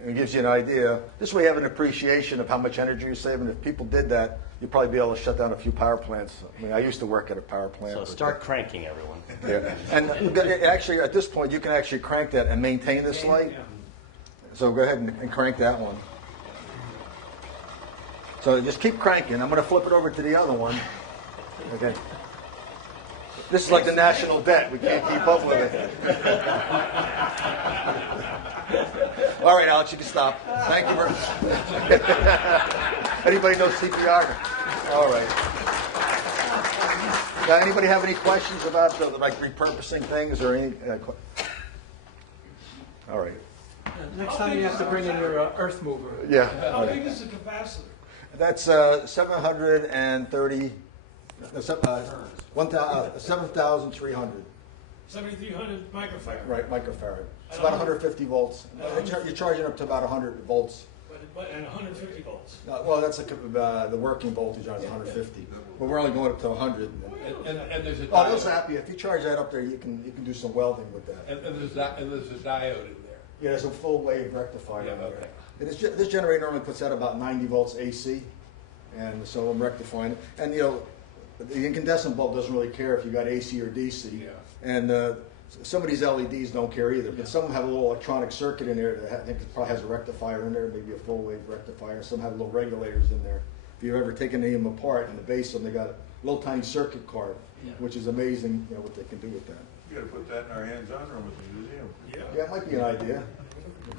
It gives you an idea. This way you have an appreciation of how much energy you're saving. If people did that, you'd probably be able to shut down a few power plants. I mean, I used to work at a power plant. So start cranking, everyone. Yeah. And actually, at this point, you can actually crank that and maintain this light. So go ahead and crank that one. So just keep cranking. I'm going to flip it over to the other one. Okay. This is like the national debt. We can't keep up with it. All right, Alex, you can stop. Thank you very much. Anybody know CPR? All right. Anybody have any questions about like repurposing things or any? All right. Next time you have to bring in your earth mover. Yeah. How big is the capacitor? That's 730. 7,300. 7,300 microfarad. Right, microfarad. It's about 150 volts. You're charging up to about 100 volts. And 150 volts. Well, that's the working voltage on 150. But we're only going up to 100. And there's a Oh, they'll zap you. If you charge that up there, you can do some welding with that. and there's a diode in there. Yeah, there's a full wave rectifier in there. Okay. And this generator normally puts out about 90 volts AC, and so I'm rectifying it. And the incandescent bulb doesn't really care if you got AC or DC. Yeah. And some of these LEDs don't care either, but some have a little electronic circuit in there that I think it probably has a rectifier in there, maybe a full wave rectifier. Some have little regulators in there. If you've ever taken any of them apart in the base of them, they got a little tiny circuit card, which is amazing, what they can do with that. You gotta put that in our hands-on room at the museum. Yeah, it might be an idea.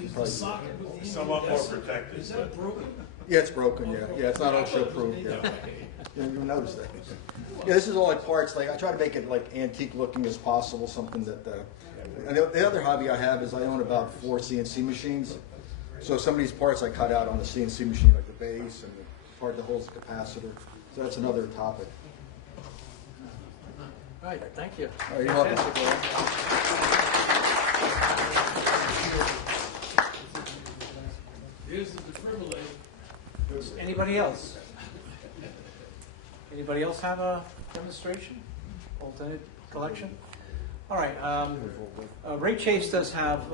Is the socket with the Somewhat more protected. Is that broken? Yeah, it's broken, yeah. Yeah, it's not OSHA proof, yeah. You didn't even notice that. Yeah, this is all like parts, like I try to make it like antique looking as possible, something that, and the other hobby I have is I own about 4 CNC machines. So some of these parts I cut out on the CNC machine, like the base and the part that holds the capacitor. So that's another topic. All right, thank you. All right, you're welcome. Here's the defibrillator. Anybody else? Anybody else have a demonstration? Alternate collection? All right. Ray Chase does have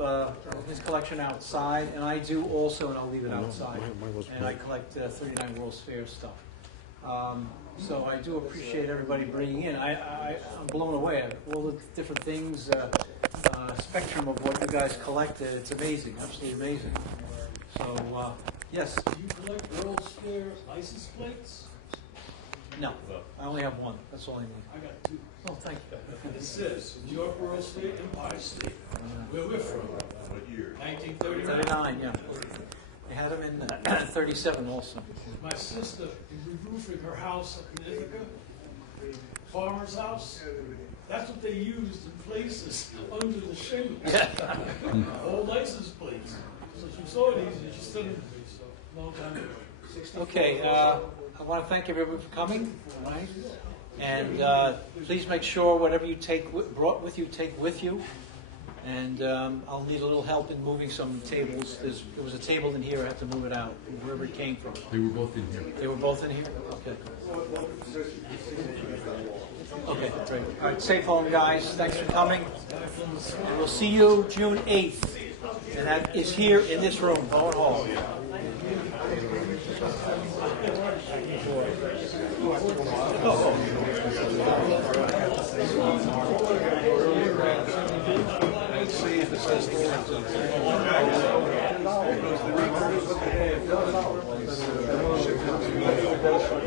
his collection outside, and I do also, and I'll leave it outside. And I collect 39 World's Fair stuff. So I do appreciate everybody bringing in. I'm blown away at all the different things, spectrum of what you guys collected. It's amazing, absolutely amazing. So, yes. Do you collect World's Fair license plates? No, I only have one. That's all I need. I got 2. Oh, thank you. It says New York World's Fair, Empire State. Where we're from. What year? 1939. 39, yeah. They had them in 37 also. My sister is re-roofing her house in Ithaca, farmer's house. That's what they used in places under the shingles. Old license plates. So she saw these and she sent them to me, so long time ago. Okay, I want to thank everybody for coming, all right? And please make sure whatever you brought with you, take with you. And I'll need a little help in moving some tables. There was a table in here, I have to move it out, wherever it came from. They were both in here. They were both in here? Okay. Okay, great. All right, safe home, guys. Thanks for coming. And we'll see you June 8th. And that is here in this room, Bowen Hall. See if it says storage.